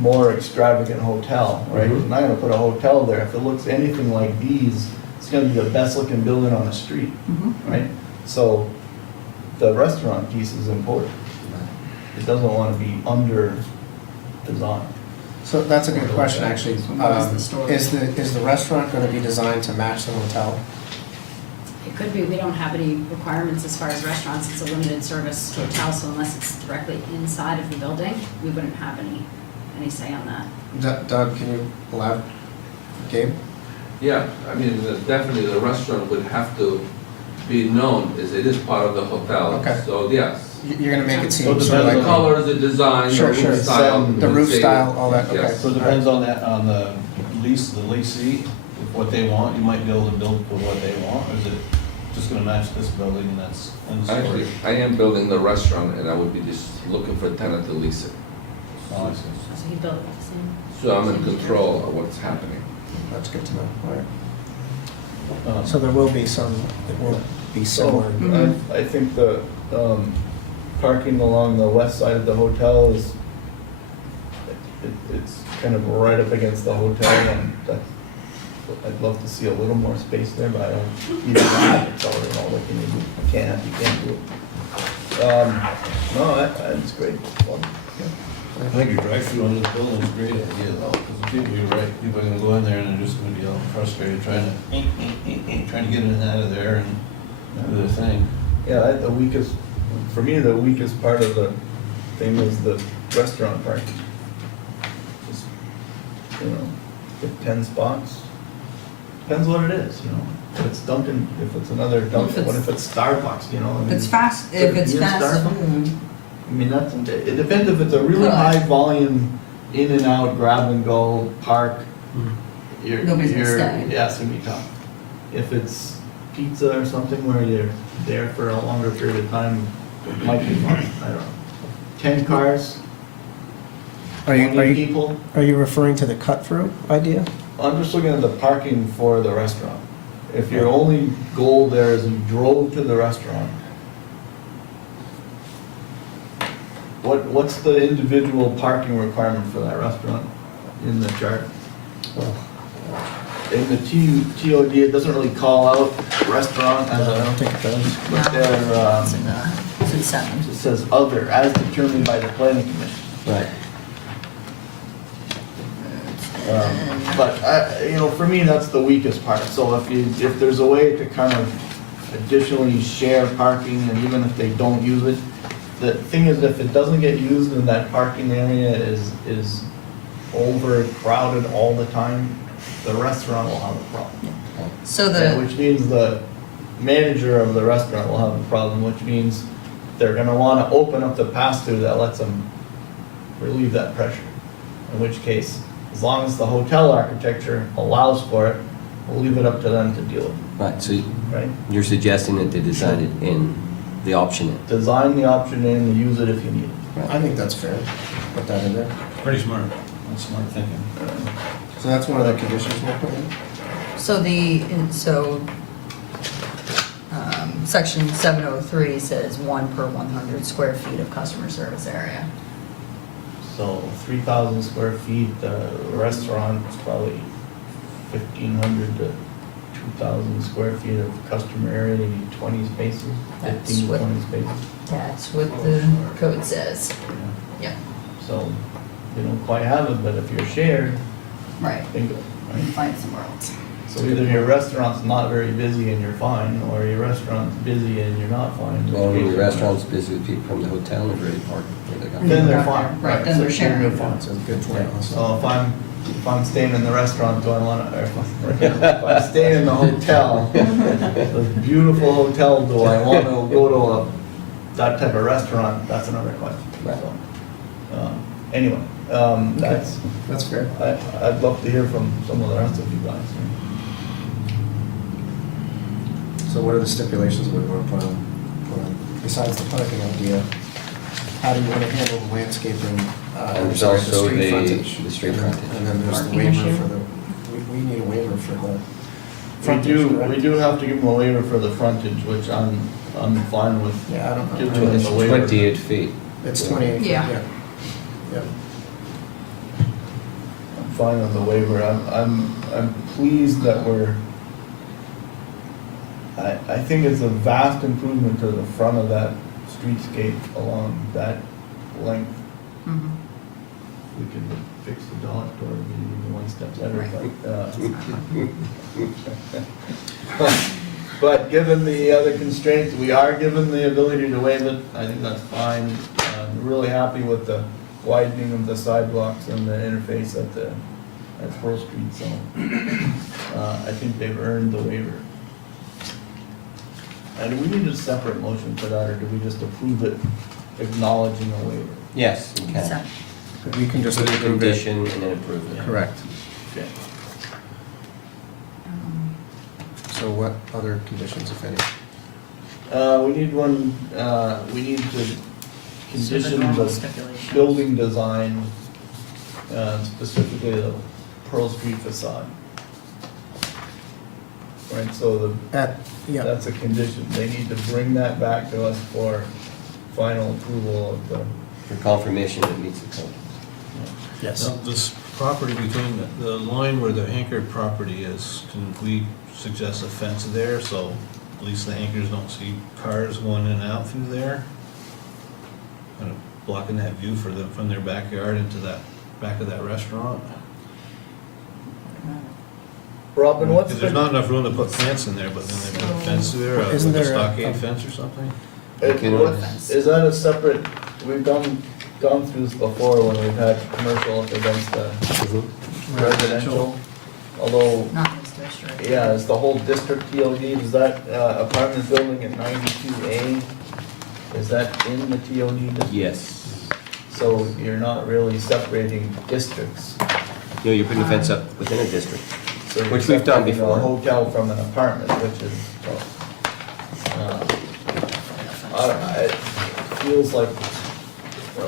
more extravagant hotel, right? Mhm. I'm not gonna put a hotel there. If it looks anything like these, it's gonna be the best looking building on the street, right? So the restaurant piece is important. It doesn't wanna be under designed. So that's a good question, actually. what is the story? Is the restaurant gonna be designed to match the hotel? It could be, we don't have any requirements as far as restaurants, it's a limited service hotel, so unless it's directly inside of the building, we wouldn't have any say on that. Doug, can you elaborate? Gabe? Yeah, I mean, definitely the restaurant would have to be known as it is part of the hotel. Okay. So, yes. You're gonna make it So seem it sort of depends like. The colors, the design, the Sure, roof sure. style. The roof style, all that, okay. Yes. So it depends on that, on the leasee, if what they want, you might be able to build for what they want, or is it just gonna match this building and that's end of Actually, story? I am building the restaurant and I would be just looking for a tenant to lease it. Oh, I see. So he built it the same. So I'm in control of what's happening. That's good to know, all right. Um, So there will be some, it will be So, similar. I think the, parking along the west side of the hotel is, it's kind of right up against the hotel, and I'd love to see a little more space there, but I don't, either that, it's already all like, you can't do it. No, that's great. Well, I think your drive-through on this building is a great idea though, because the people, you're right, people are gonna go in there and they're just gonna be all frustrated trying to get in and out of there and do their thing. Yeah, the weakest, for me, the weakest part of the thing is the restaurant parking. Just, you know, get 10 spots, depends what it is, you know. If it's Dunkin', if it's another Dunkin', what if it's Starbucks, you know? I If mean, it's fast, could if it it's be a fast Starbucks? food, I mean, it depends if it's a really Good. high volume, in and out, grab and go, park. Nobody's gonna stay. Yeah, it's gonna be tough. If it's pizza or something where you're there for a longer period of time, it might be fun, I don't know. 10 cars, Are 20 people. Are you referring to the cut-through idea? I'm just looking at the parking for the restaurant. If your only goal there is you drove to the restaurant, what's the individual parking requirement for that restaurant in the chart? In the TOD, it doesn't really call out restaurant as I a, don't think it does. but there, it's in 7. it says other, as determined by the planning commission. Right. But, you know, for me, that's the weakest part. So if there's a way to kind of additionally share parking, and even if they don't use it, the thing is, if it doesn't get used and that parking area is overcrowded all the time, the restaurant will have a problem. So Which means the manager of the restaurant will have a problem, which means they're gonna wanna open up the pass-through that lets them relieve that pressure. In which case, as long as the hotel architecture allows for it, we'll leave it up to them to deal with it, Right, so right? you're suggesting that they design it in the option in. Design the option in and use it if you need it. I think that's fair. Put that in there. Pretty smart, that's smart thinking. So that's one of the conditions we'll put in? Section 703 says 1 per 100 square feet of customer service area. So 3,000 square feet, restaurant is probably 1,500 to 2,000 square feet of customer area, you need 20 spaces, That's 15 to what- 20 spaces. That's what the code says. Yeah. So you don't quite have it, but if you're shared, Right. bingo, You right? can find it somewhere else. So either your restaurant's not very busy and you're fine, or your restaurant's busy and you're not fine. Well, when your restaurant's busy with people from the hotel, they've already parked where they got. Then they're fine. Right, then they're sharing. They're fine. So good point. So if I'm if I'm staying in the restaurant, do I wanna, or if I'm staying in the hotel, the beautiful hotel, do I wanna go to that type of restaurant? That's another question. Right. So, anyway, That's fair. I'd love to hear from some of the rest of you guys. So what are the stipulations we want to put on, besides the parking idea? How do you want to handle the landscaping? There's sorry, also street the frontage. street And then- frontage. And then there's the Parking waiver issue. for the, we need a waiver for the We frontage, correct? we do have to give them a waiver for the frontage, which I'm fine with Yeah, I don't know. giving them It's the waiver. 28 feet. It's 28, Yeah. yeah. I'm fine with the waiver. I'm pleased that I think it's a vast improvement to the front of that streetscape along that length. Mhm. We could fix the dot or maybe even one step better, but given the other constraints, we are given the ability to waive it. I think that's fine. I'm really happy with the widening of the sidewalks and the interface at Pearl Street, so I think they've earned the waiver. And do we need a separate motion for that, or do we just approve it acknowledging a waiver? Yes, you can. So, We can just Put a approve it. condition and then approve it. Correct. Okay. So what other conditions, if any? We need one, we need to So the condition normal the stipulations. building design, specifically the Pearl Street facade. Right, so Yeah, that's a condition. They need to bring that back to us for final approval of the, For confirmation that it meets the code. yes. Now, this property between the line where the anchored property is, can we suggest a fence there, so at least the anchors don't see cars going in and out through there? Kind of blocking that view for them from their backyard into that, back of that restaurant? Robin, what's Because there's the? not enough room to put plants in there, but then they put a fence there, Isn't like a there a- stockade fence or something? Is that a separate, we've gone through this before when we've had commercial up against the residential, although, Not in this district. yeah, is the whole district TOD, is that apartment building at 92A, is that in the TOD district? Yes. So you're not really separating districts. No, you're putting a fence up within a district. So you're Which we've done separating before. a hotel from an apartment, which is, it feels like,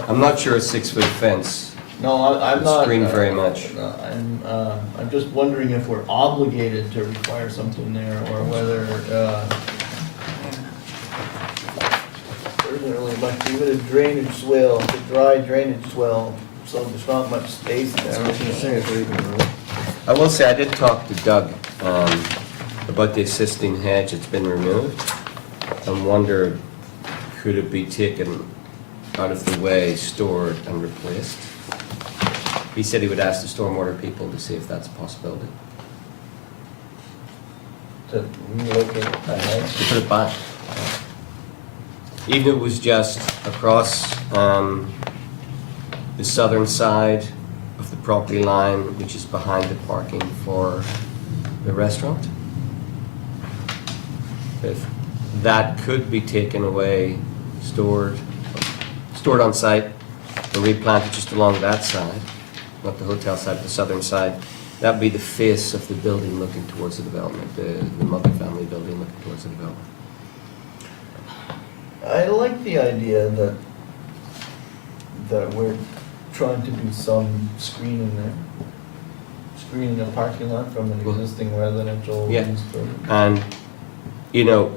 I'm not sure a 6-foot fence no, I'm would not. screen very much. I'm just wondering if we're obligated to require something there, or whether, there isn't really much, even a drainage swale, it's a dry drainage swell, so there's not much space there. I will say, I did talk to Doug about the existing hedge that's been removed, and wondered, could it be taken out of the way, stored, and replaced? He said he would ask the stormwater people to see if that's a possibility. To relocate that hedge. To put it back. Even if it was just across the southern side of the property line, which is behind the parking for the restaurant. If that could be taken away, stored on site, and replanted just along that side, not the hotel side, but the southern side, that would be the face of the building looking towards the development, the multifamily building looking towards the development. I like the idea that we're trying to do some screening there. Screening a parking lot from an existing residential Yeah. use. And, you know,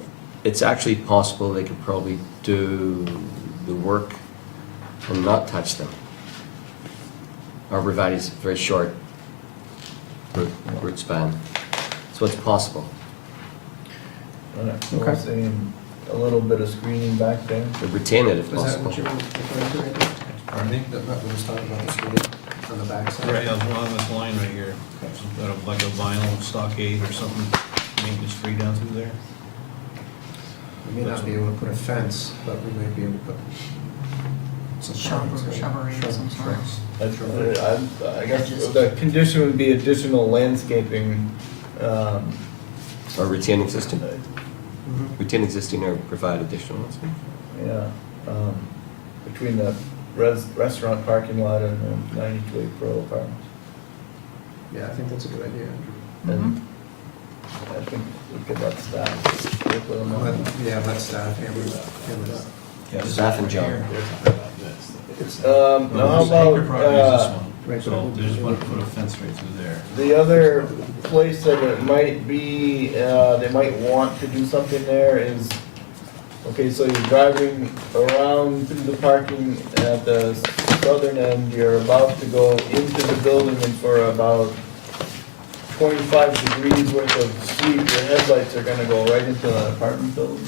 it's actually possible they could probably do the work and not touch them. Arborvitae's very short root span, so it's possible. So we're saying a little bit of screening back there. To retain it if Was that possible. what you were referring to right there? Pardon me? That we was talking about the screening on the back side? Right, along this line right here, some kind of like a vinyl stockade or something, maintenance free down through there. We may not be able to put a fence, but we might be able to put some Shrubbery of some sort. I guess the condition would be additional landscaping, Or retain existing, Mhm. retain existing or provide additional. yeah, between the restaurant parking lot and the 92 Pearl Apartments. Yeah, I think that's a good idea. And I think we could let staff work with them on that. Yeah, let staff handle that. Staff and John. Now how about, Right, So they just want to put a fence right through there. the other place that it might be, they might want to do something there is, okay, so you're driving around through the parking at the southern end, you're about to go into the building and for about 25 degrees worth of sweep, your headlights are gonna go right into the apartment building.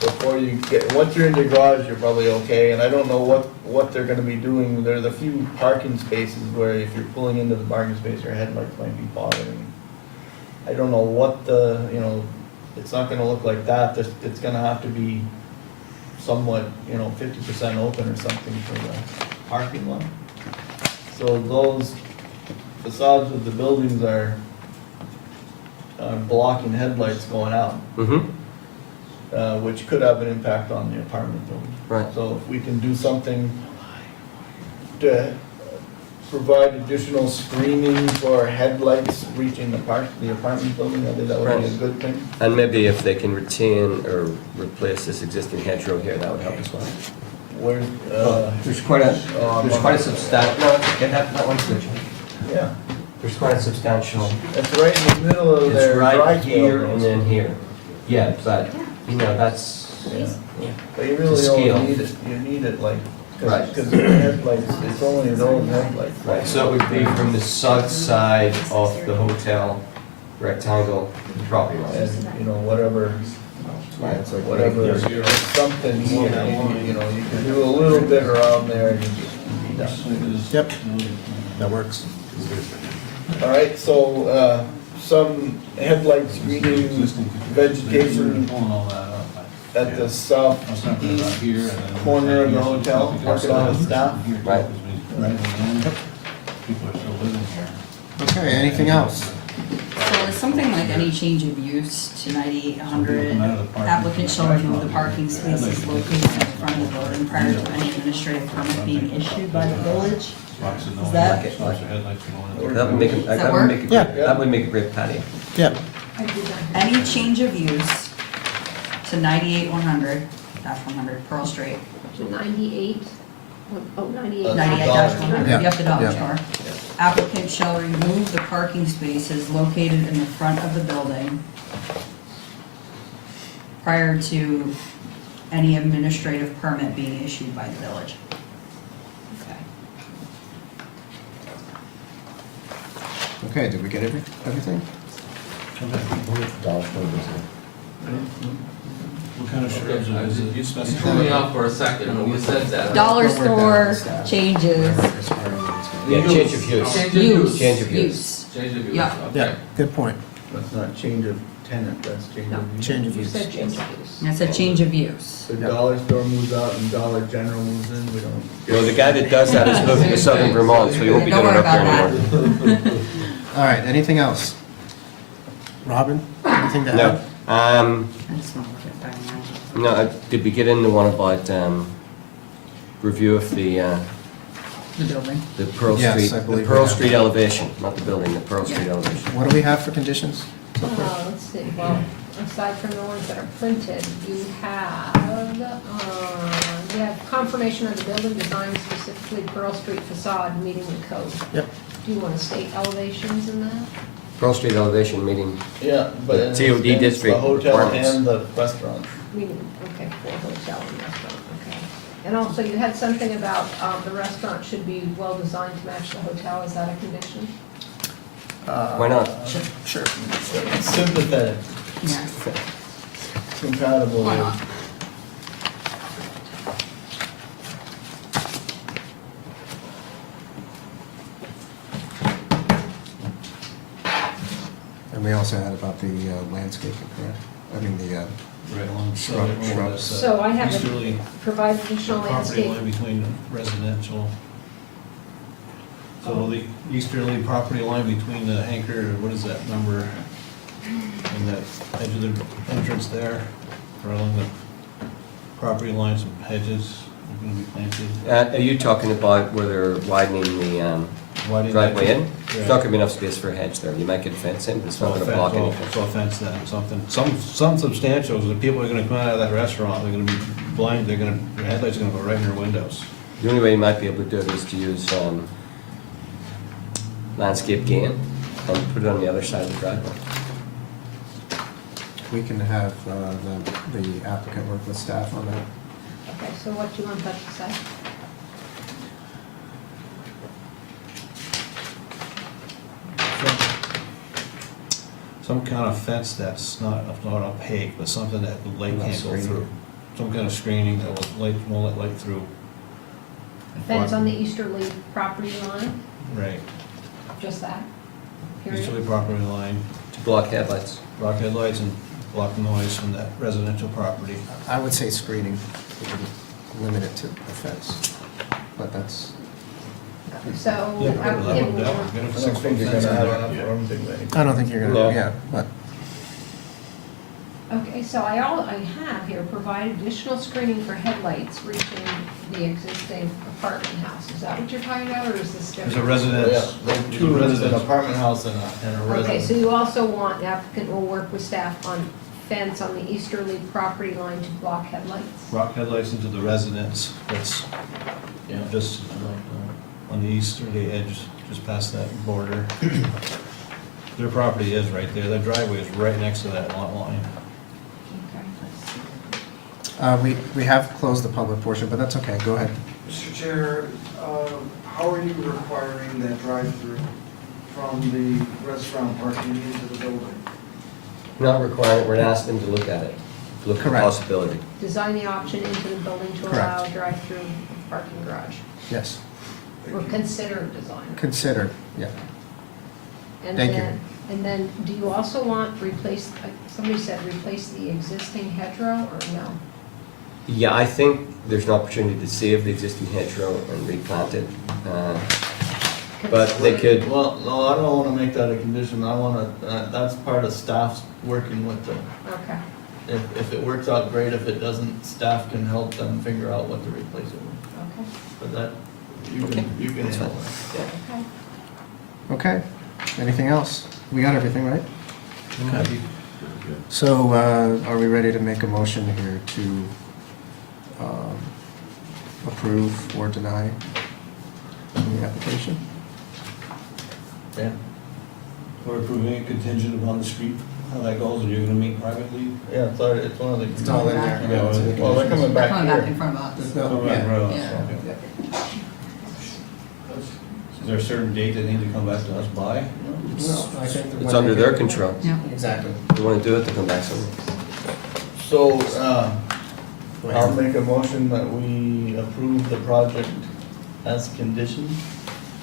Before you get, once you're in the garage, you're probably okay, and I don't know what they're gonna be doing. There's a few parking spaces where if you're pulling into the parking space, your headlights might be bothering. I don't know what the, it's not gonna look like that, it's gonna have to be somewhat, 50% open or something for the parking lot. So those facades of the buildings are blocking headlights going out. Mm-hmm. Which could have an impact on the apartment building. Right. So if we can do something to provide additional screening for headlights reaching the apartment building, I think that would be a good thing. And maybe if they can retain or replace this existing hedgerow here, that would help as well. Where, There's quite a substantial, no, get that one switch. yeah, There's quite a substantial, it's right in the middle of it's their right driveway. here and then here. Yeah, but, that's, Yeah. But you The really scale. don't need it, you need it like, Right. because the headlights, it's only those headlights. right, so it would be from the south side of the hotel rectangle property line. And, whatever, Yeah, it's like whatever, something here, you can do a little bit around there and you'd be done. Yep, that works. All right, so, some headlight screening vegetation at the southeast corner of the hotel, mark it on the staff. Right. People are still living here. Okay, anything else? So is something like any change of use to 9800, applicant shall remove the parking spaces located in the front of the building prior to any administrative permit being issued by the village? Is that, That would make a, that work? that would make a great patio. Yeah. any change of use to 98-100 Pearl Street? To 98, oh, 98. 98-100, Yeah. yep, the dollar Yeah. store. Applicant shall remove the parking spaces located in the front of the building prior to any administrative permit being issued by the village. Okay. Okay, did we get everything? What kind of shrubs are these? You You specify? threw me off for a second when you said that. Dollar Don't work store that. changes, Yeah, change of use. Change of use. Change of use. use. Change of use, Yeah. Yeah, okay. good point. That's not change of tenant, that's change of use. Change of You use. said change of use. That's a change of use. So Dollar Store moves out and Dollar General moves in, we don't. Well, the guy that does that is moving to southern Vermont, so he won't be Don't doing it worry up about there that. anymore. All right, anything else? Robin, anything to add? No, I just want to look at that now. no, did we get into one about, review of the The building. Pearl Yes, Street, I the believe we Pearl have. Street elevation, not the building, the Pearl Street Yeah. elevation. What do we have for conditions? Let's see, well, aside from the ones that are printed, you have confirmation of the building design, specifically Pearl Street facade, meeting the code. Yep. Do you want to state elevations in that? Pearl Street elevation meeting, Yeah, but The it's- TOD it's district the hotel requirements. and the restaurant. Meaning, okay, for hotel and restaurant, okay. And also, you had something about the restaurant should be well designed to match the hotel, is that a condition? why not? Sure. Sympathetic, Yeah. compatible Why with. not? And we also had about the landscaping, correct? I mean, the Right along Shrubs. So I have Easterly provide additional property landscape. line between residential. So the easterly property line between the anchor, what is that number? And that edge of the entrance there, right along the property lines and hedges are gonna be planted. Are you talking about where they're widening the Widening driveway that- in? Yeah. There's not gonna be enough space for a hedge there. You might get a fence in, but it's not gonna block anything. So a fence then, something, some substantial, the people are gonna come out of that restaurant, they're gonna be blind, their headlights are gonna go right in their windows. The only way you might be able to do it is to use landscape gain and put it on the other side of the driveway. We can have the applicant work with staff on that. Okay, so what do you want that to say? Some kind of fence that's not opaque, but something that the light can't go through. Some kind of screening that won't let light through. Fence on the easterly property line, Right, just that? Period? easterly property line, To block headlights. block headlights and block noise from that residential property. I would say screening, we can limit it to a fence, but that's, So. Yeah, but applicant that will- would get a I don't 6 think foot you're fence gonna in have there. enough room to do anything. I don't think you're No. gonna, yeah, but Okay, so I have here, provide additional screening for headlights reaching the existing apartment house. Is that what you're talking about, or is this different? There's a residence. Yeah, there are two, there's an apartment house and a Okay, so residence. you also want, the applicant will work with staff on fence on the easterly property line to block headlights? Block headlights into the residence, that's just on the easterly edge, just past that border. Their property is right there, their driveway is right next to that lot line. we have closed the public portion, but that's okay, go ahead. Mr. Chair, how are you requiring that drive-through from the restaurant parking into the building? Not requiring, we're asking them to look at it, look at the Correct. possibility. Design the option into the building to allow drive-through parking garage, Yes, or consider design. consider, yeah. And Thank you. then- And then, do you also want somebody said replace the existing hedgerow, or no? Yeah, I think there's an opportunity to save the existing hedgerow and replant it. But they could, Well, no, I don't wanna make that a condition, I wanna, that's part of staff's working with them. Okay, If it works out, great, if it doesn't, staff can help them figure out what to replace it with. okay, But that, you Okay, can that's handle fine. it. okay. Okay, anything else? We got everything, right? Okay. So, are we ready to make a motion here to approve or deny the application? Yeah. We're approving it contingent upon the street, how that goes, and you're gonna meet privately? Yeah, it's already, it's one of the. It's all in there. Yeah, well, Well, they're coming back Coming back in here. front of us. No, Right, yeah. right, Yeah. okay. Is there a certain date they need to come back to us by? No, I think that it's when under they their get- control. Yeah. Exactly. If you want to do it, they come back soon. So, I'll make a motion that we approve the project as conditioned.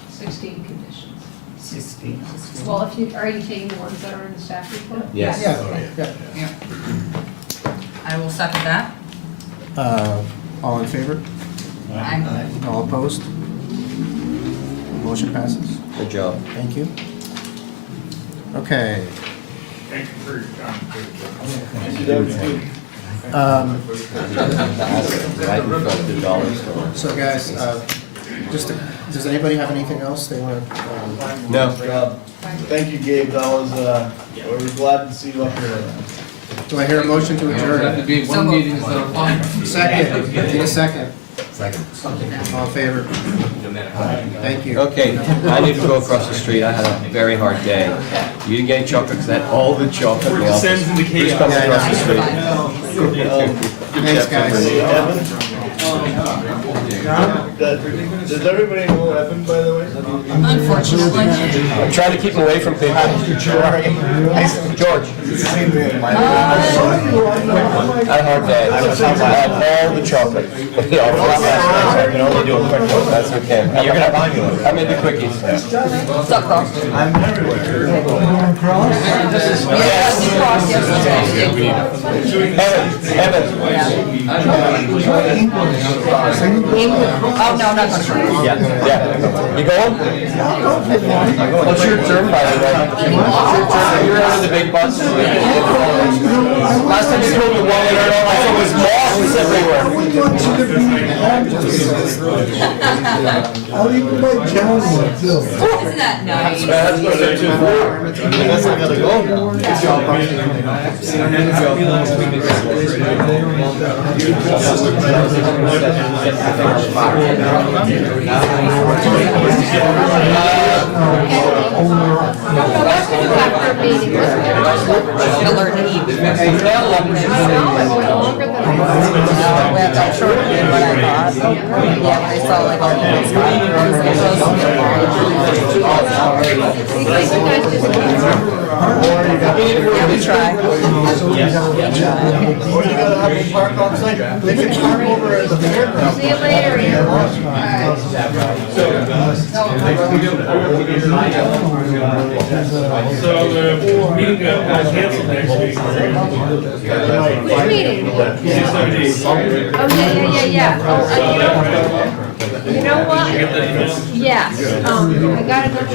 16 conditions. 16. Well, if you, are you taking the ones that are in the staff report? Yes. Yeah, yeah. Yeah. I will second that. All in favor? Aye. All opposed? Motion passes. Good job. Thank you. Okay. Thank you for your time. Thank you, Deputy. Right in front of the dollar store. So guys, does anybody have anything else they want to? No. Nice job. Thank you, Gabe, that was, we're glad to see you up here. Do I hear a motion to adjourn? be one meeting instead of five. Second, need a second. Second. All in favor? Thank you. Okay, I need to go across the street. I had a very hard day. You didn't get any chocolate because I had all the chocolate in the office. Who's coming across the street? Thanks, guys. Does everybody know Evan, by the way? Unfortunately. I'm trying to keep him away from people. George. It's the same thing. At Hard Day, I have all the chocolate. You know, for I can only do a quick one, that's okay. You're gonna buy me one? I'm into quickies. What's up, Cross? I'm everywhere. Yes, Cross, yes. Evan. Oh, no, not going to. Yeah. You going? What's your term, by the way? What's your term? You're out of the big bus? Last time you told me one, I said it was mosques everywhere. I'll even buy John one too. Isn't that nice? That's what they're too for. I guess I gotta go now. Gonna learn to eat. That's shorter than what I thought. Yeah, I saw like all yeah, we try. Or you gotta have them park on site. They can park over at the fairground. See you later, So the meeting got canceled next week. Which meeting? Oh, yeah. Oh, you know what? Yes, I gotta go to.